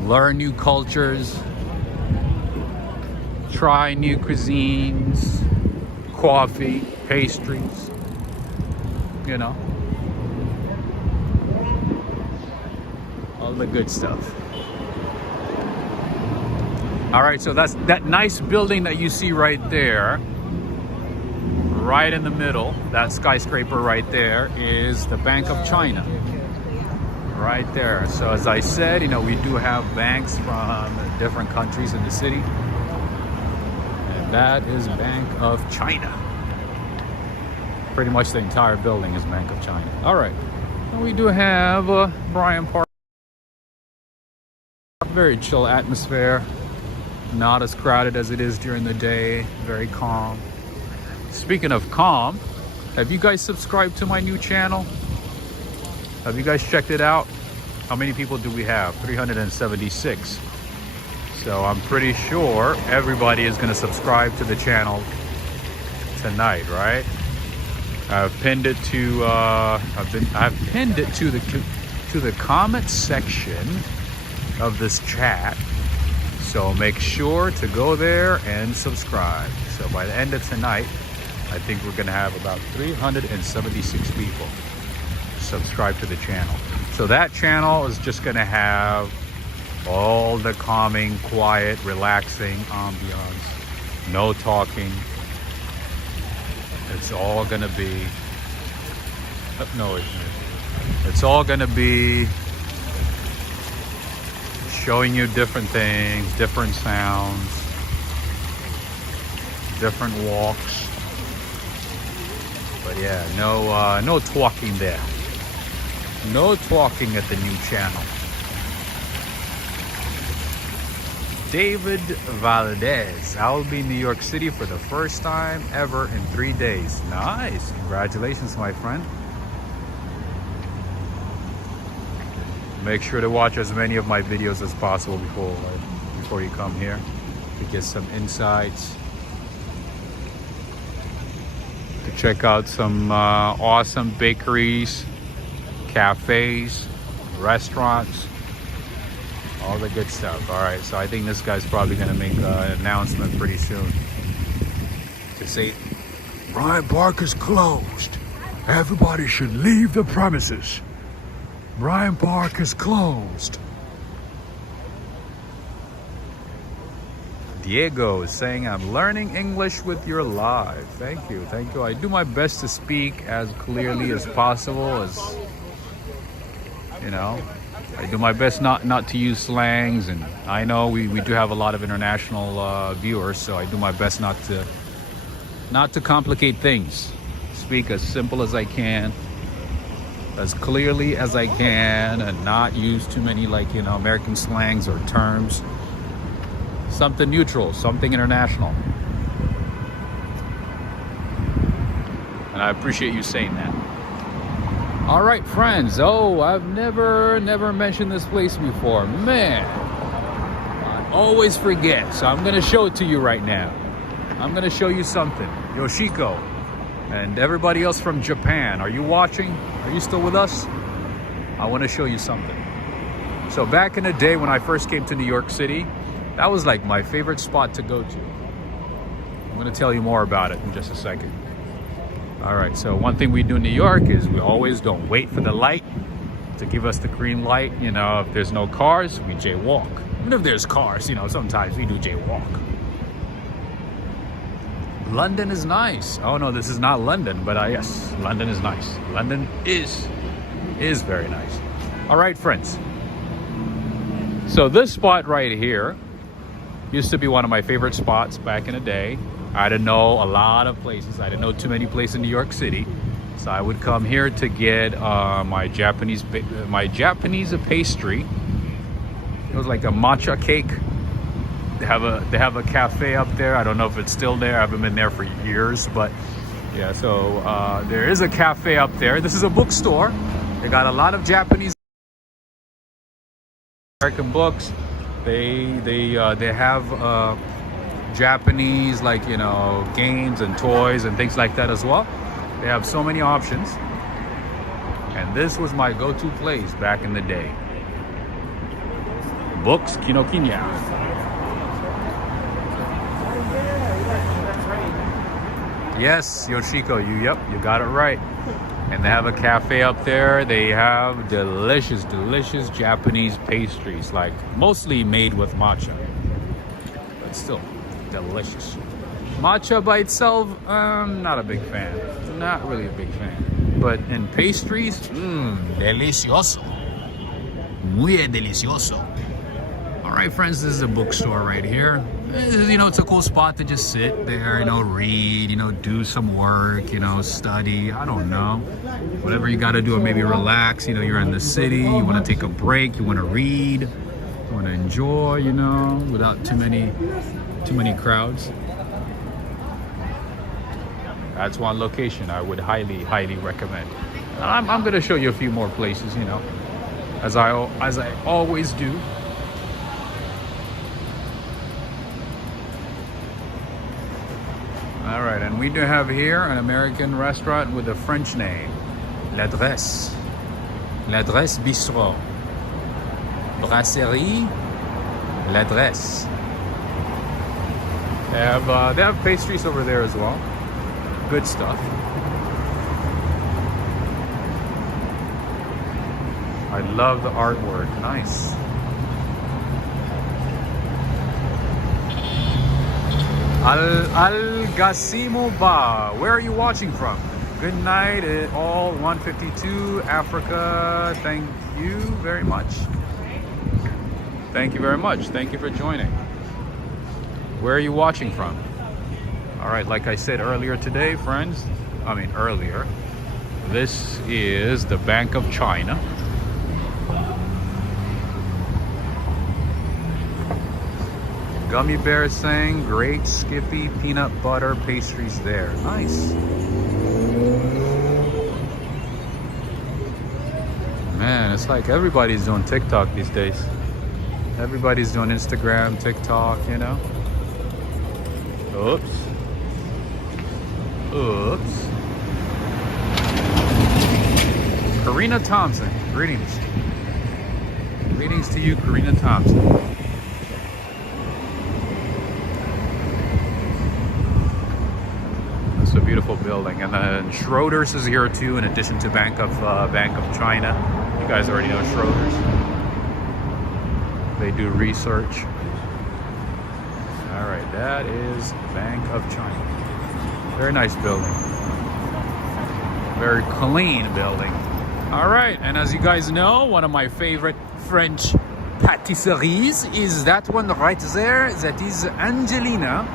learn new cultures, try new cuisines, coffee, pastries, you know, all the good stuff. All right, so that's that nice building that you see right there, right in the middle, that skyscraper right there is the Bank of China, right there. So as I said, you know, we do have banks from different countries in the city. That is Bank of China. Pretty much the entire building is Bank of China. All right, and we do have Bryant Park. Very chill atmosphere. Not as crowded as it is during the day. Very calm. Speaking of calm, have you guys subscribed to my new channel? Have you guys checked it out? How many people do we have? 376. So I'm pretty sure everybody is going to subscribe to the channel tonight, right? I've pinned it to I've pinned it to the comment section of this chat. So make sure to go there and subscribe. So by the end of tonight, I think we're going to have about 376 people subscribe to the channel. So that channel is just going to have all the calming, quiet, relaxing ambiance, no talking. It's all gonna be it's all gonna be showing you different things, different sounds, different walks. But yeah, no talking there. No talking at the new channel. David Valdez. I'll be in New York City for the first time ever in 3 days. Nice. Congratulations, my friend. Make sure to watch as many of my videos as possible before you come here to get some insights, to check out some awesome bakeries, cafes, restaurants, all the good stuff. All right, so I think this guy's probably gonna make an announcement pretty soon to say Bryant Park is closed. Everybody should leave the premises. Bryant Park is closed. Diego is saying, I'm learning English with your live. Thank you, thank you. I do my best to speak as clearly as possible, as you know. I do my best not to use slangs, and I know we do have a lot of international viewers, so I do my best not to complicate things. Speak as simple as I can, as clearly as I can, and not use too many, like, you know, American slangs or terms. Something neutral, something international. And I appreciate you saying that. All right, friends. Oh, I've never mentioned this place before. Man, I always forget. So I'm gonna show it to you right now. I'm gonna show you something. Yoshiko and everybody else from Japan, are you watching? Are you still with us? I want to show you something. So back in the day when I first came to New York City, that was like my favorite spot to go to. I'm gonna tell you more about it in just a second. All right, so one thing we do in New York is we always don't wait for the light to give us the green light. You know, if there's no cars, we jaywalk. Even if there's cars, you know, sometimes we do jaywalk. London is nice. Oh no, this is not London, but yes, London is nice. London is very nice. All right, friends. So this spot right here used to be one of my favorite spots back in the day. I didn't know a lot of places. I didn't know too many places in New York City. So I would come here to get my Japanese pastry. It was like a matcha cake. They have a cafe up there. I don't know if it's still there. I haven't been there for years, but yeah. So there is a cafe up there. This is a bookstore. They got a lot of Japanese American books. They have Japanese, like, you know, games and toys and things like that as well. They have so many options, and this was my go-to place back in the day. Books Kinokuniya. Yes, Yoshiko, you got it right. And they have a cafe up there. They have delicious Japanese pastries, like mostly made with matcha, but still delicious. Matcha by itself, not a big fan. Not really a big fan. But in pastries, delicioso. Muy delicioso. All right, friends, this is a bookstore right here. You know, it's a cool spot to just sit there, you know, read, you know, do some work, you know, study. I don't know. Whatever you got to do, or maybe relax. You know, you're in the city, you want to take a break, you want to read, you want to enjoy, you know, without too many crowds. That's one location I would highly recommend. I'm going to show you a few more places, you know, as I always do. All right, and we do have here an American restaurant with a French name, L'Adresse Bistro, Brasserie L'Adresse. They have pastries over there as well. Good stuff. I love the artwork. Nice. Al-Gasimo Ba. Where are you watching from? Good night at all 152 Africa. Thank you very much. Thank you very much. Thank you for joining. Where are you watching from? All right, like I said earlier today, friends, earlier, this is the Bank of China. Gummy Bear saying, great Skippy peanut butter pastries there. Nice. Man, it's like everybody's doing TikTok these days. Everybody's doing Instagram, TikTok, you know. Oops. Karina Thompson, greetings. Greetings to you, Karina Thompson. It's a beautiful building, and then Schroeder's is here too. In addition to Bank of China, you guys already know Schroeder's. They do research. All right, that is Bank of China. Very nice building. Very clean building. All right, and as you guys know, one of my favorite French patisseries is that one right there. That is Angelina.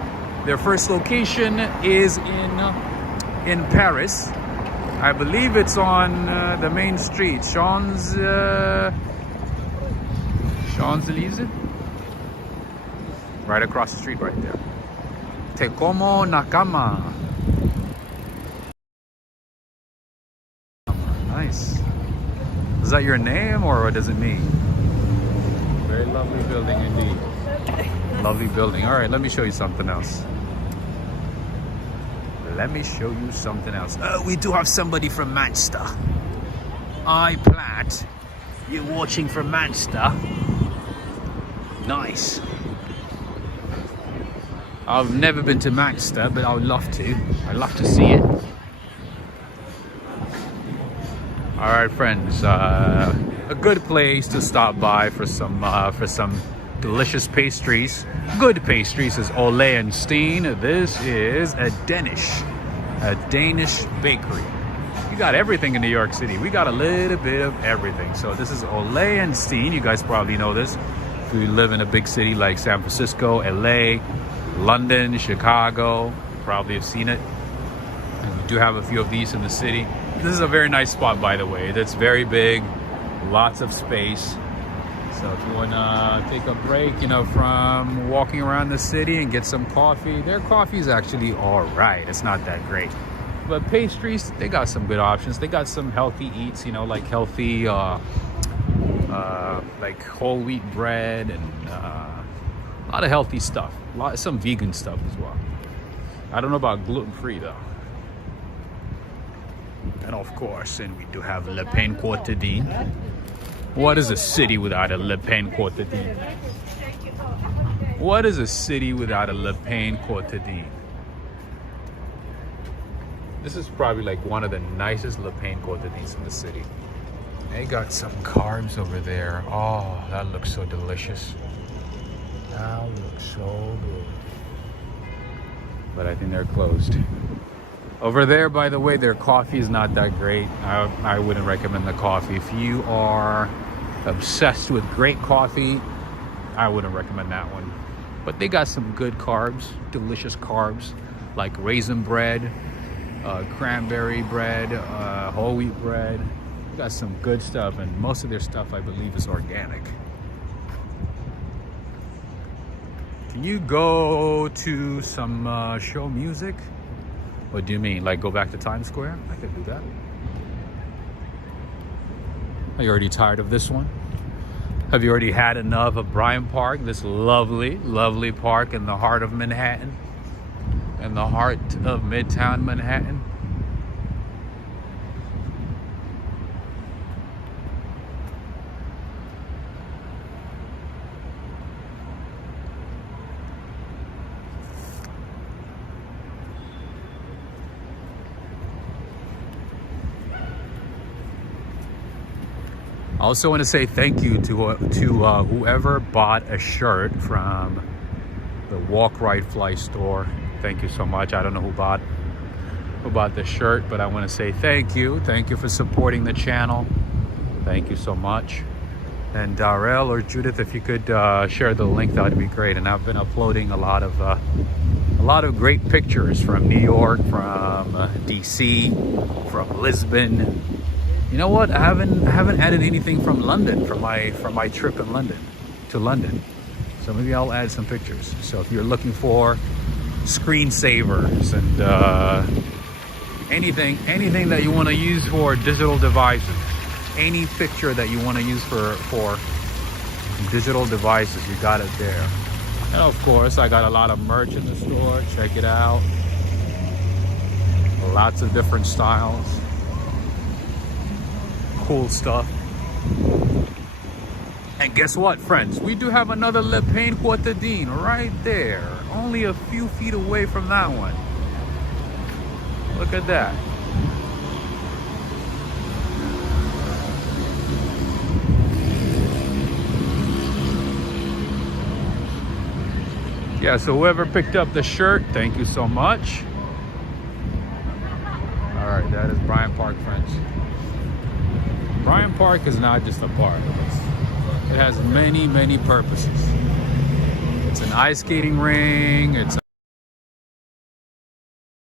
Their first location is in Paris. I believe it's on the main street, Champs-Élysées. Right across the street right there. Te como nakama. Nice. Is that your name or what does it mean? Very lovely building indeed. Lovely building. All right, let me show you something else. Let me show you something else. Oh, we do have somebody from Manchester. I Platt. You're watching from Manchester. Nice. I've never been to Manchester, but I would love to. I'd love to see it. All right, friends. A good place to stop by for some delicious pastries. Good pastries is Ole and Steen. This is a Danish bakery. We got everything in New York City. We got a little bit of everything. So this is Ole and Steen. You guys probably know this if you live in a big city like San Francisco, LA, London, Chicago. Probably have seen it. And we do have a few of these in the city. This is a very nice spot, by the way. It's very big, lots of space. So if you want to take a break, you know, from walking around the city and get some coffee, their coffee is actually all right. It's not that great. But pastries, they got some good options. They got some healthy eats, you know, like healthy, like whole wheat bread and a lot of healthy stuff. Some vegan stuff as well. I don't know about gluten-free though. And of course, and we do have Le Pain Quotidien. What is a city without a Le Pain Quotidien? What is a city without a Le Pain Quotidien? This is probably like one of the nicest Le Pain Quotidiens in the city. They got some carbs over there. Oh, that looks so delicious. That looks so good. But I think they're closed. Over there, by the way, their coffee is not that great. I wouldn't recommend the coffee. If you are obsessed with great coffee, I wouldn't recommend that one. But they got some good carbs, delicious carbs, like raisin bread, cranberry bread, whole wheat bread. They got some good stuff, and most of their stuff, I believe, is organic. Can you go to some show music? What do you mean? Like go back to Times Square? I could do that. Are you already tired of this one? Have you already had enough of Bryant Park? This lovely, lovely park in the heart of Manhattan. In the heart of Midtown Manhattan. I also want to say thank you to whoever bought a shirt from the Walk Ride Fly store. Thank you so much. I don't know who bought the shirt, but I want to say thank you. Thank you for supporting the channel. Thank you so much. And Darrell or Judith, if you could share the link, that would be great. And I've been uploading a lot of great pictures from New York, from DC, from Lisbon. You know what? I haven't added anything from London from my trip in London to London. So maybe I'll add some pictures. So if you're looking for screensavers and anything that you want to use for digital devices, any picture that you want to use for digital devices, you got it there. And of course, I got a lot of merch in the store. Check it out. Lots of different styles. Cool stuff. And guess what, friends? We do have another Le Pain Quotidien right there. Only a few feet away from that one. Look at that. Yeah, so whoever picked up the shirt, thank you so much. All right, that is Bryant Park, friends. Bryant Park is not just a park. It has many, many purposes. It's an ice skating ring, it's a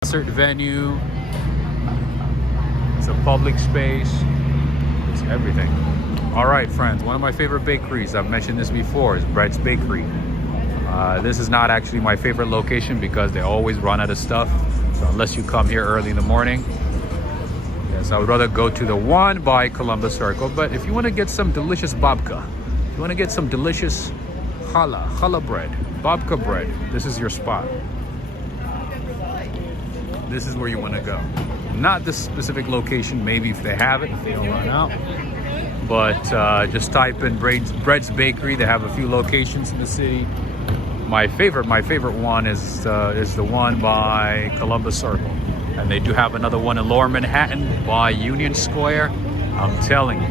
concert venue, it's a public space, it's everything. All right, friends, one of my favorite bakeries, I've mentioned this before, is Brett's Bakery. This is not actually my favorite location because they always run out of stuff. So unless you come here early in the morning, yes, I would rather go to the one by Columbus Circle. But if you want to get some delicious babka, if you want to get some delicious challah bread, babka bread, this is your spot. This is where you want to go. Not this specific location, maybe if they have it, if they don't run out. But just type in Brett's Bakery. They have a few locations in the city. My favorite one is the one by Columbus Circle. And they do have another one in Lower Manhattan by Union Square. I'm telling you,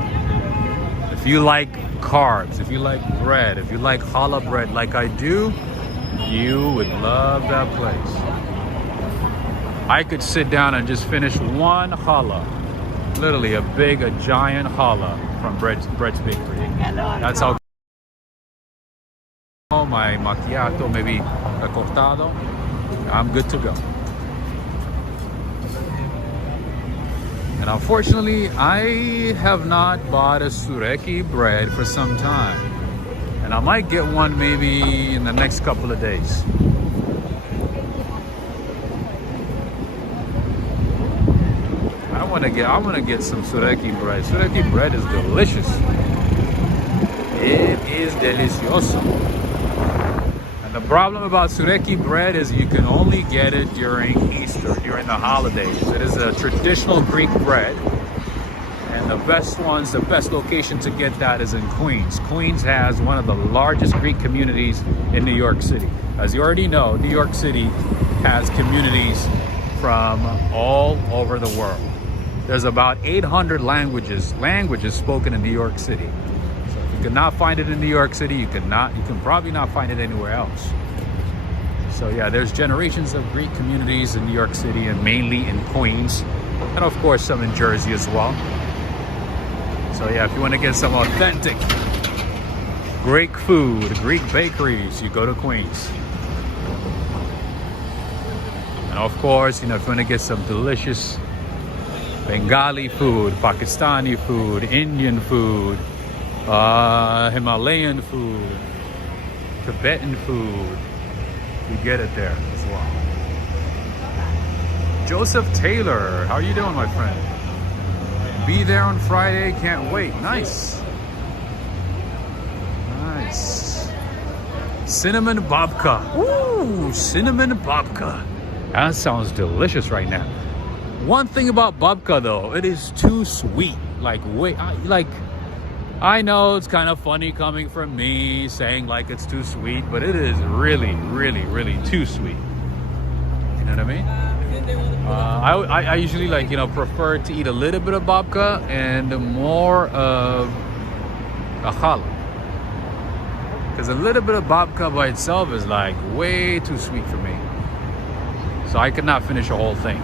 if you like carbs, if you like bread, if you like challah bread like I do, you would love that place. I could sit down and just finish one challah. Literally a giant challah from Brett's Bakery. That's how. My macchiato, maybe a cortado. I'm good to go. And unfortunately, I have not bought a sureki bread for some time. And I might get one maybe in the next couple of days. I want to get some sureki bread. Sureki bread is delicious. It is delicioso. And the problem about sureki bread is you can only get it during Easter, during the holidays. It is a traditional Greek bread. And the best location to get that is in Queens. Queens has one of the largest Greek communities in New York City. As you already know, New York City has communities from all over the world. There's about 800 languages spoken in New York City. You cannot find it in New York City. You can probably not find it anywhere else. So yeah, there's generations of Greek communities in New York City and mainly in Queens, and of course some in Jersey as well. So yeah, if you want to get some authentic Greek food, Greek bakeries, you go to Queens. And of course, if you want to get some delicious Bengali food, Pakistani food, Indian food, Himalayan food, Tibetan food, you get it there as well. Joseph Taylor, how are you doing, my friend? Be there on Friday, can't wait. Nice. Cinnamon babka. Ooh, cinnamon babka. That sounds delicious right now. One thing about babka though, it is too sweet. I know it's kind of funny coming from me saying like it's too sweet, but it is really, really, really too sweet. You know what I mean? I usually prefer to eat a little bit of babka and more of a challah. Because a little bit of babka by itself is like way too sweet for me. So I could not finish a whole thing.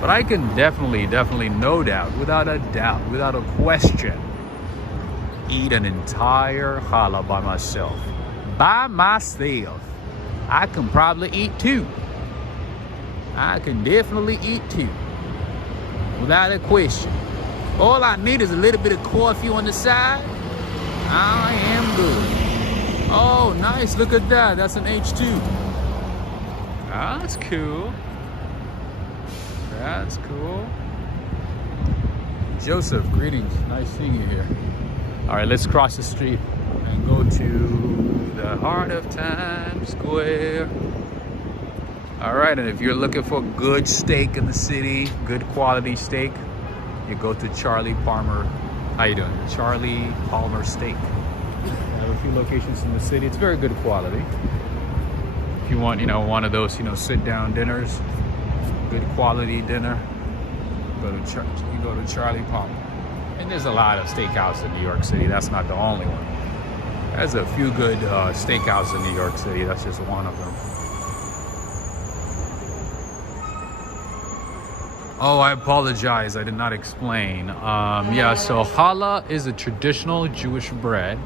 But I can definitely, no doubt, without a question, eat an entire challah by myself. I can probably eat two. I can definitely eat two. Without a question. All I need is a little bit of coffee on the side. I am good. Oh, nice. Look at that. That's an H2. That's cool. That's cool. Joseph, greetings. Nice seeing you here. All right, let's cross the street and go to the heart of Times Square. All right, and if you're looking for good steak in the city, good quality steak, you go to Charlie Palmer. How you doing? Charlie Palmer Steak. They have a few locations in the city. It's very good quality. If you want, one of those, sit-down dinners, good quality dinner, you go to Charlie Palmer. And there's a lot of steakhouse in New York City. That's not the only one. There's a few good steakhouses in New York City. That's just one of them. Oh, I apologize. I did not explain. Yeah, so challah is a traditional Jewish bread.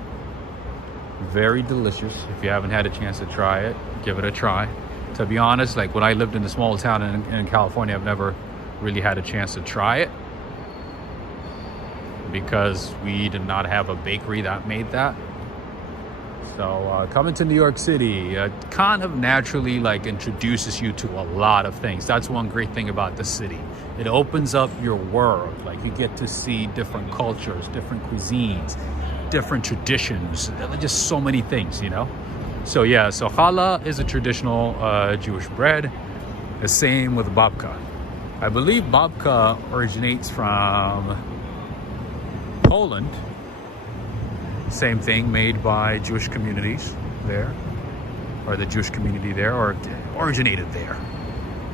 Very delicious. If you haven't had a chance to try it, give it a try. To be honest, like when I lived in a small town in California, I've never really had a chance to try it because we did not have a bakery that made that. So coming to New York City kind of naturally like introduces you to a lot of things. That's one great thing about the city. It opens up your world. Like you get to see different cultures, different cuisines, different traditions. There are just so many things, you know? So yeah, so challah is a traditional Jewish bread. The same with babka. I believe babka originates from Poland. Same thing, made by Jewish communities there, or the Jewish community there, or originated there.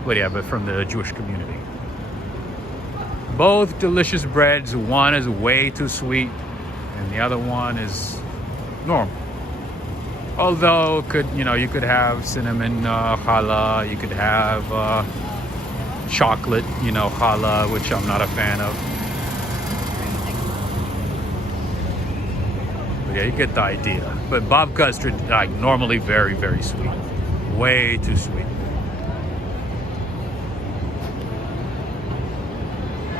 But yeah, but from the Jewish community. Both delicious breads. One is way too sweet, and the other one is normal. Although, you could have cinnamon challah, you could have chocolate, challah, which I'm not a fan of. Yeah, you get the idea. But babka is like normally very, very sweet. Way too sweet.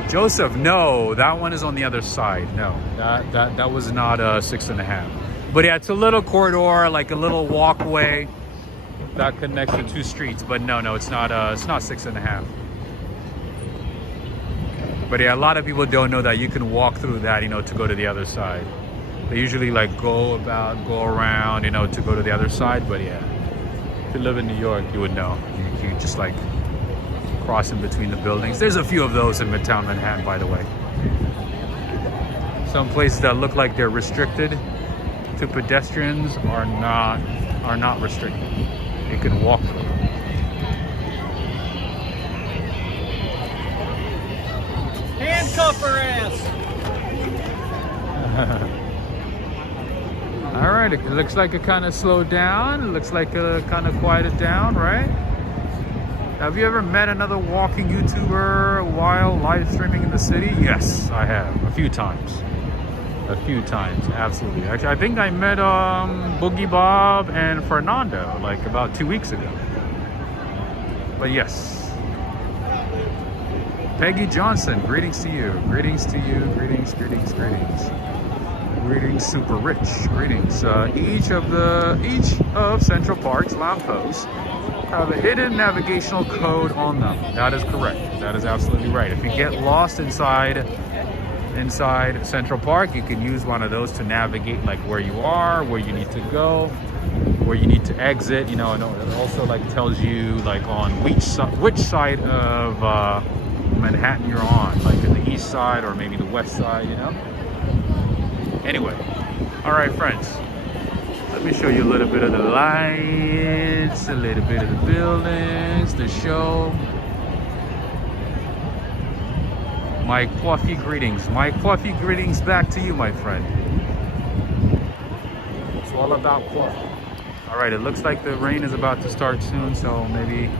Joseph, no, that one is on the other side. No, that was not a 6.5. But yeah, it's a little corridor, like a little walkway that connects the two streets. But no, it's not 6.5. But yeah, a lot of people don't know that you can walk through that, to go to the other side. They usually like go around, to go to the other side. But yeah, if you live in New York, you would know. You just like cross in between the buildings. There's a few of those in Midtown Manhattan, by the way. Some places that look like they're restricted to pedestrians are not restricted. You can walk through them. Handcuff her ass! All right, it looks like it kind of slowed down. It looks like it kind of quieted down, right? Have you ever met another walking YouTuber while live streaming in the city? Yes, I have. A few times. Absolutely. Actually, I think I met Boogie Bob and Fernando like about 2 weeks ago. But yes. Peggy Johnson, greetings to you. Greetings, super rich. Greetings. Each of Central Park's lampposts have a hidden navigational code on them. That is correct. That is absolutely right. If you get lost inside Central Park, you can use one of those to navigate like where you are, where you need to go, where you need to exit. And it also like tells you like on which side of Manhattan you're on, like in the east side or maybe the west side. Anyway, all right, friends, let me show you a little bit of the lights, a little bit of the buildings, the show. Mike Fluffy, greetings. Mike Fluffy, greetings back to you, my friend. It's all about Fluff. All right, it looks like the rain is about to start soon, so maybe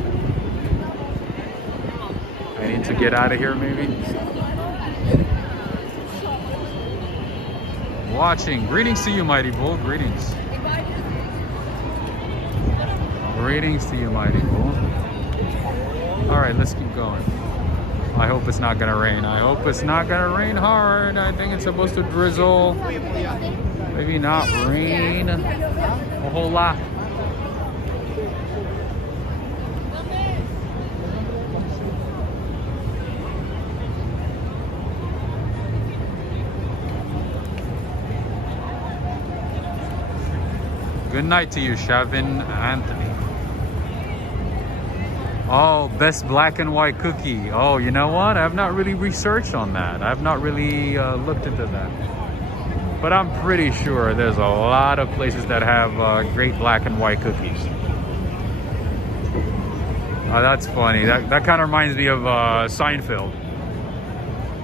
I need to get out of here, maybe. Watching. Greetings to you, Mighty Bull. Greetings. Greetings to you, Mighty Bull. All right, let's keep going. I hope it's not gonna rain. I hope it's not gonna rain hard. I think it's supposed to drizzle. Maybe not rain a whole lot. Good night to you, Shavin Anthony. Oh, best black and white cookie. Oh, you know what? I have not really researched on that. I have not really looked into that. But I'm pretty sure there's a lot of places that have great black and white cookies. Oh, that's funny. That kind of reminds me of Seinfeld.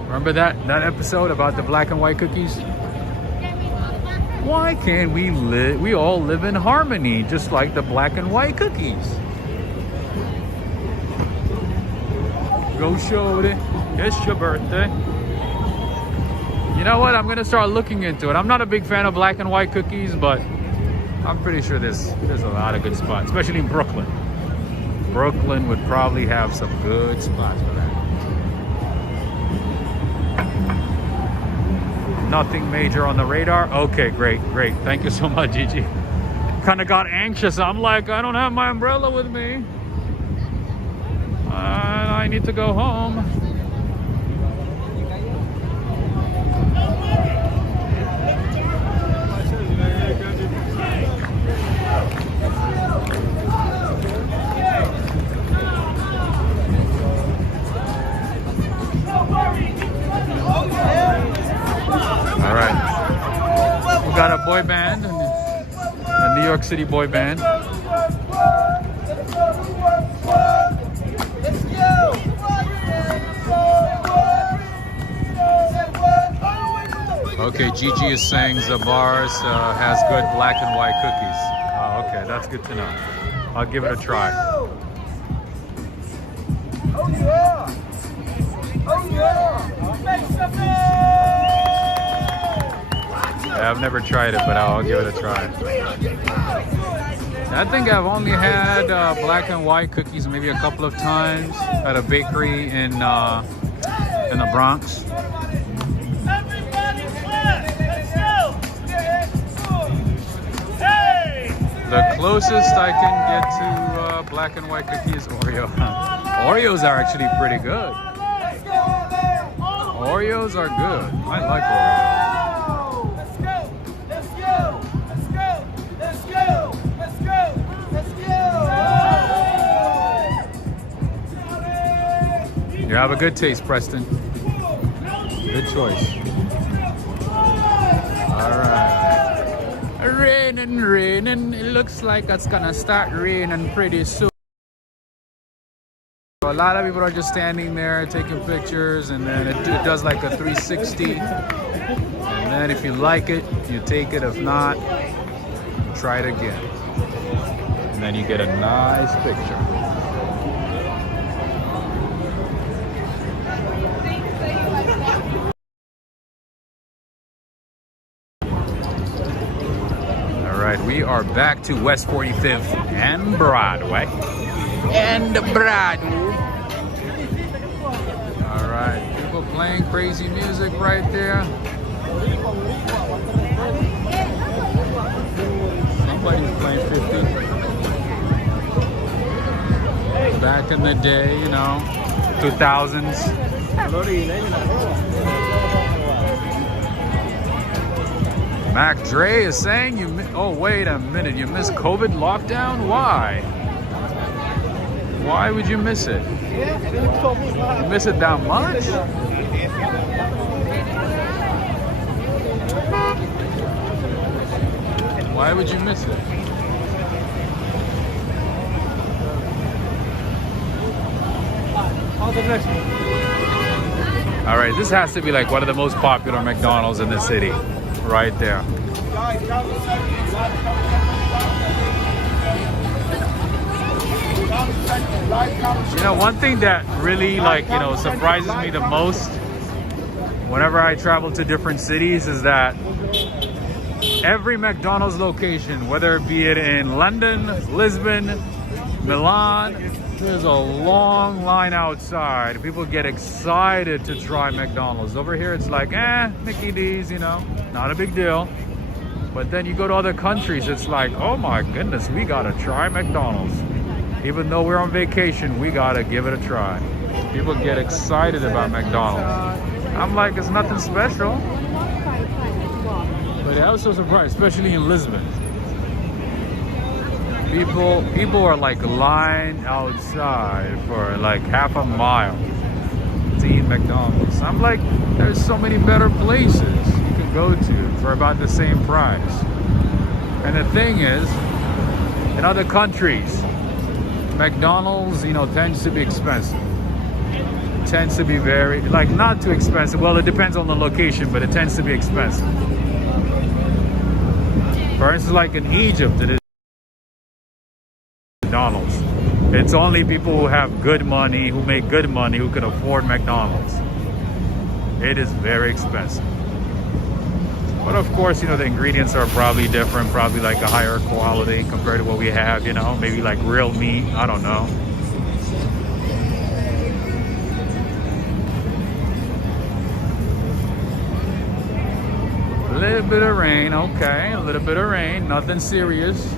Remember that episode about the black and white cookies? Why can't we all live in harmony, just like the black and white cookies? Go show it. It's your birthday. You know what? I'm gonna start looking into it. I'm not a big fan of black and white cookies, but I'm pretty sure there's a lot of good spots, especially in Brooklyn. Brooklyn would probably have some good spots for that. Nothing major on the radar. Okay, great. Thank you so much, Gigi. Kind of got anxious. I'm like, I don't have my umbrella with me. I need to go home. All right. We got a boy band, a New York City boy band. Okay, Gigi is saying Zabar's has good black and white cookies. Oh, okay, that's good to know. I'll give it a try. Oh yeah! Oh yeah! Yeah, I've never tried it, but I'll give it a try. I think I've only had black and white cookies maybe a couple of times at a bakery in the Bronx. The closest I can get to black and white cookie is Oreo. Oreos are actually pretty good. Oreos are good. I like Oreos. Let's go! You have a good taste, Preston. Good choice. All right. Raining. It looks like it's gonna start raining pretty soon. A lot of people are just standing there taking pictures, and then it does like a 360. And then if you like it, you take it. If not, try it again. And then you get a nice picture. We are back to West 45th and Broadway. All right, people playing crazy music right there. Somebody's playing 50. Back in the day, 2000s. Mac Dre is saying oh, wait a minute, you missed COVID lockdown? Why? Why would you miss it? You miss it that much? Why would you miss it? All right, this has to be like one of the most popular McDonald's in the city. Right there. One thing that really surprises me the most whenever I travel to different cities is that every McDonald's location, whether it be in London, Lisbon, Milan, there's a long line outside. People get excited to try McDonald's. Over here, it's like, Mickey D's, not a big deal. But then you go to other countries, it's like, oh my goodness, we gotta try McDonald's. Even though we're on vacation, we gotta give it a try. People get excited about McDonald's. I'm like, it's nothing special. But I was so surprised, especially in Lisbon. People are like lined outside for like half a mile to eat McDonald's. I'm like, there's so many better places you can go to for about the same price. And the thing is, in other countries, McDonald's, tends to be expensive. It tends to be very, not too expensive. Well, it depends on the location, but it tends to be expensive. For instance, like in Egypt, it is McDonald's. It's only people who have good money, who make good money, who can afford McDonald's. It is very expensive. But of course, you know, the ingredients are probably different, probably like a higher quality compared to what we have, you know, maybe like real meat, I don't know. A little bit of rain, okay, a little bit of rain, nothing serious.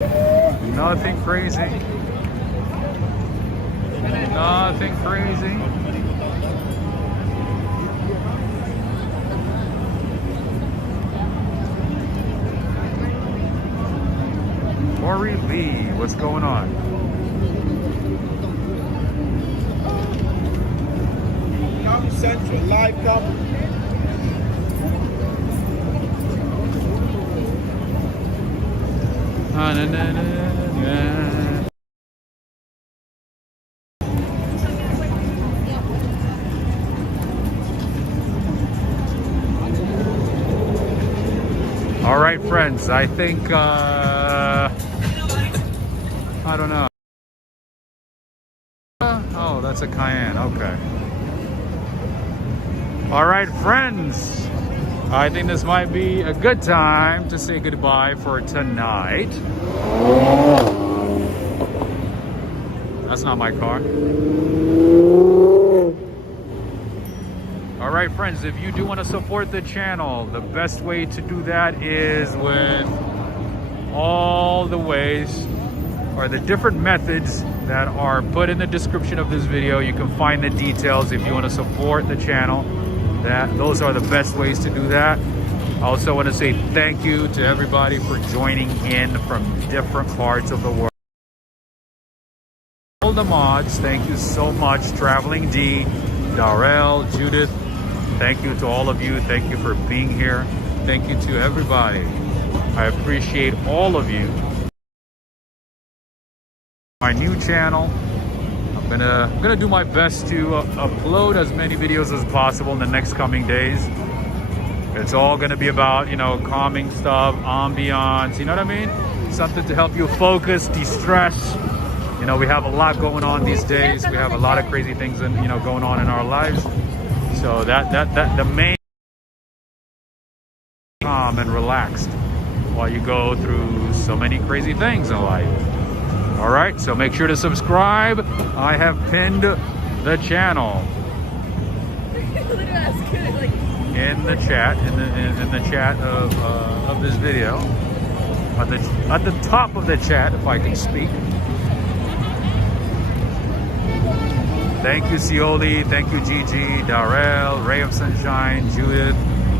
Nothing crazy. Nothing crazy. Corey Lee, what's going on? Comedy Central live coverage. All right, friends, I think, I don't know. Oh, that's a Cayenne, okay. All right, friends, I think this might be a good time to say goodbye for tonight. That's not my car. All right, friends, if you do want to support the channel, the best way to do that is with all the ways or the different methods that are put in the description of this video. You can find the details if you want to support the channel. Those are the best ways to do that. I also want to say thank you to everybody for joining in from different parts of the world. All the mods, thank you so much. Traveling D, Darrell, Judith, thank you to all of you. Thank you for being here. Thank you to everybody. I appreciate all of you. My new channel, I'm gonna do my best to upload as many videos as possible in the next coming days. It's all gonna be about, you know, calming stuff, ambiance, you know what I mean? Something to help you focus, de-stress. You know, we have a lot going on these days. We have a lot of crazy things, you know, going on in our lives. So the main calm and relaxed while you go through so many crazy things in life. All right, so make sure to subscribe. I have pinned the channel in the chat, in the chat of this video, at the top of the chat, if I can speak. Thank you, Cioli. Thank you, Gigi, Darrell, Ray of Sunshine, Judith,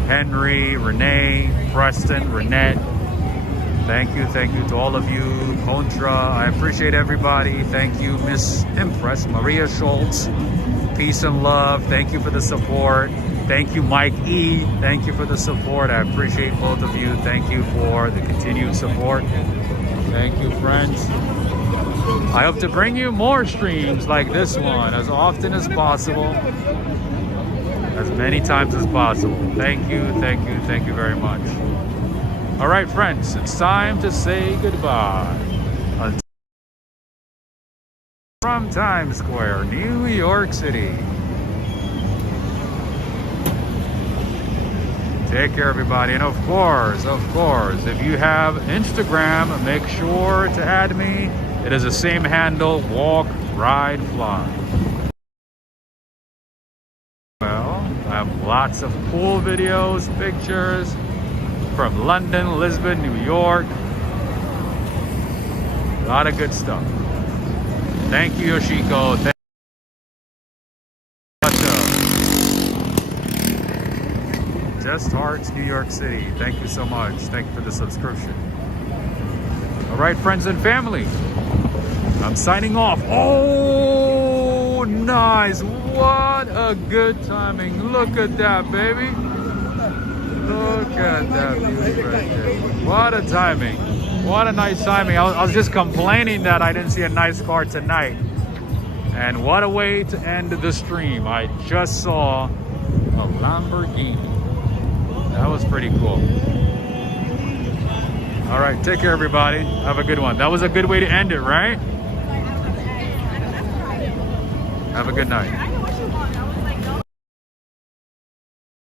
Henry, Renee, Preston, Renette. Thank you to all of you. Contra, I appreciate everybody. Thank you, Miss Impress, Maria Schultz. Peace and love. Thank you for the support. Thank you, Mike E. Thank you for the support. I appreciate both of you. Thank you for the continued support. Thank you, friends. I hope to bring you more streams like this one as often as possible, as many times as possible. Thank you very much. All right, friends, it's time to say goodbye. From Times Square, New York City. Take care, everybody. And of course, if you have Instagram, make sure to add me. It is the same handle, walk, ride, fly. Well, I have lots of cool videos, pictures from London, Lisbon, New York. A lot of good stuff. Thank you, Yoshiko. Thank you. Just Hearts, New York City. Thank you so much. Thank you for the subscription. All right, friends and family. I'm signing off. Oh, nice. What a good timing. Look at that, baby. Look at that beauty right there. What a timing. What a nice timing. I was just complaining that I didn't see a nice car tonight. And what a way to end the stream. I just saw a Lamborghini. That was was pretty cool. All right, take care, everybody. Have a good one. That was a good way to end it, right? Have a good night.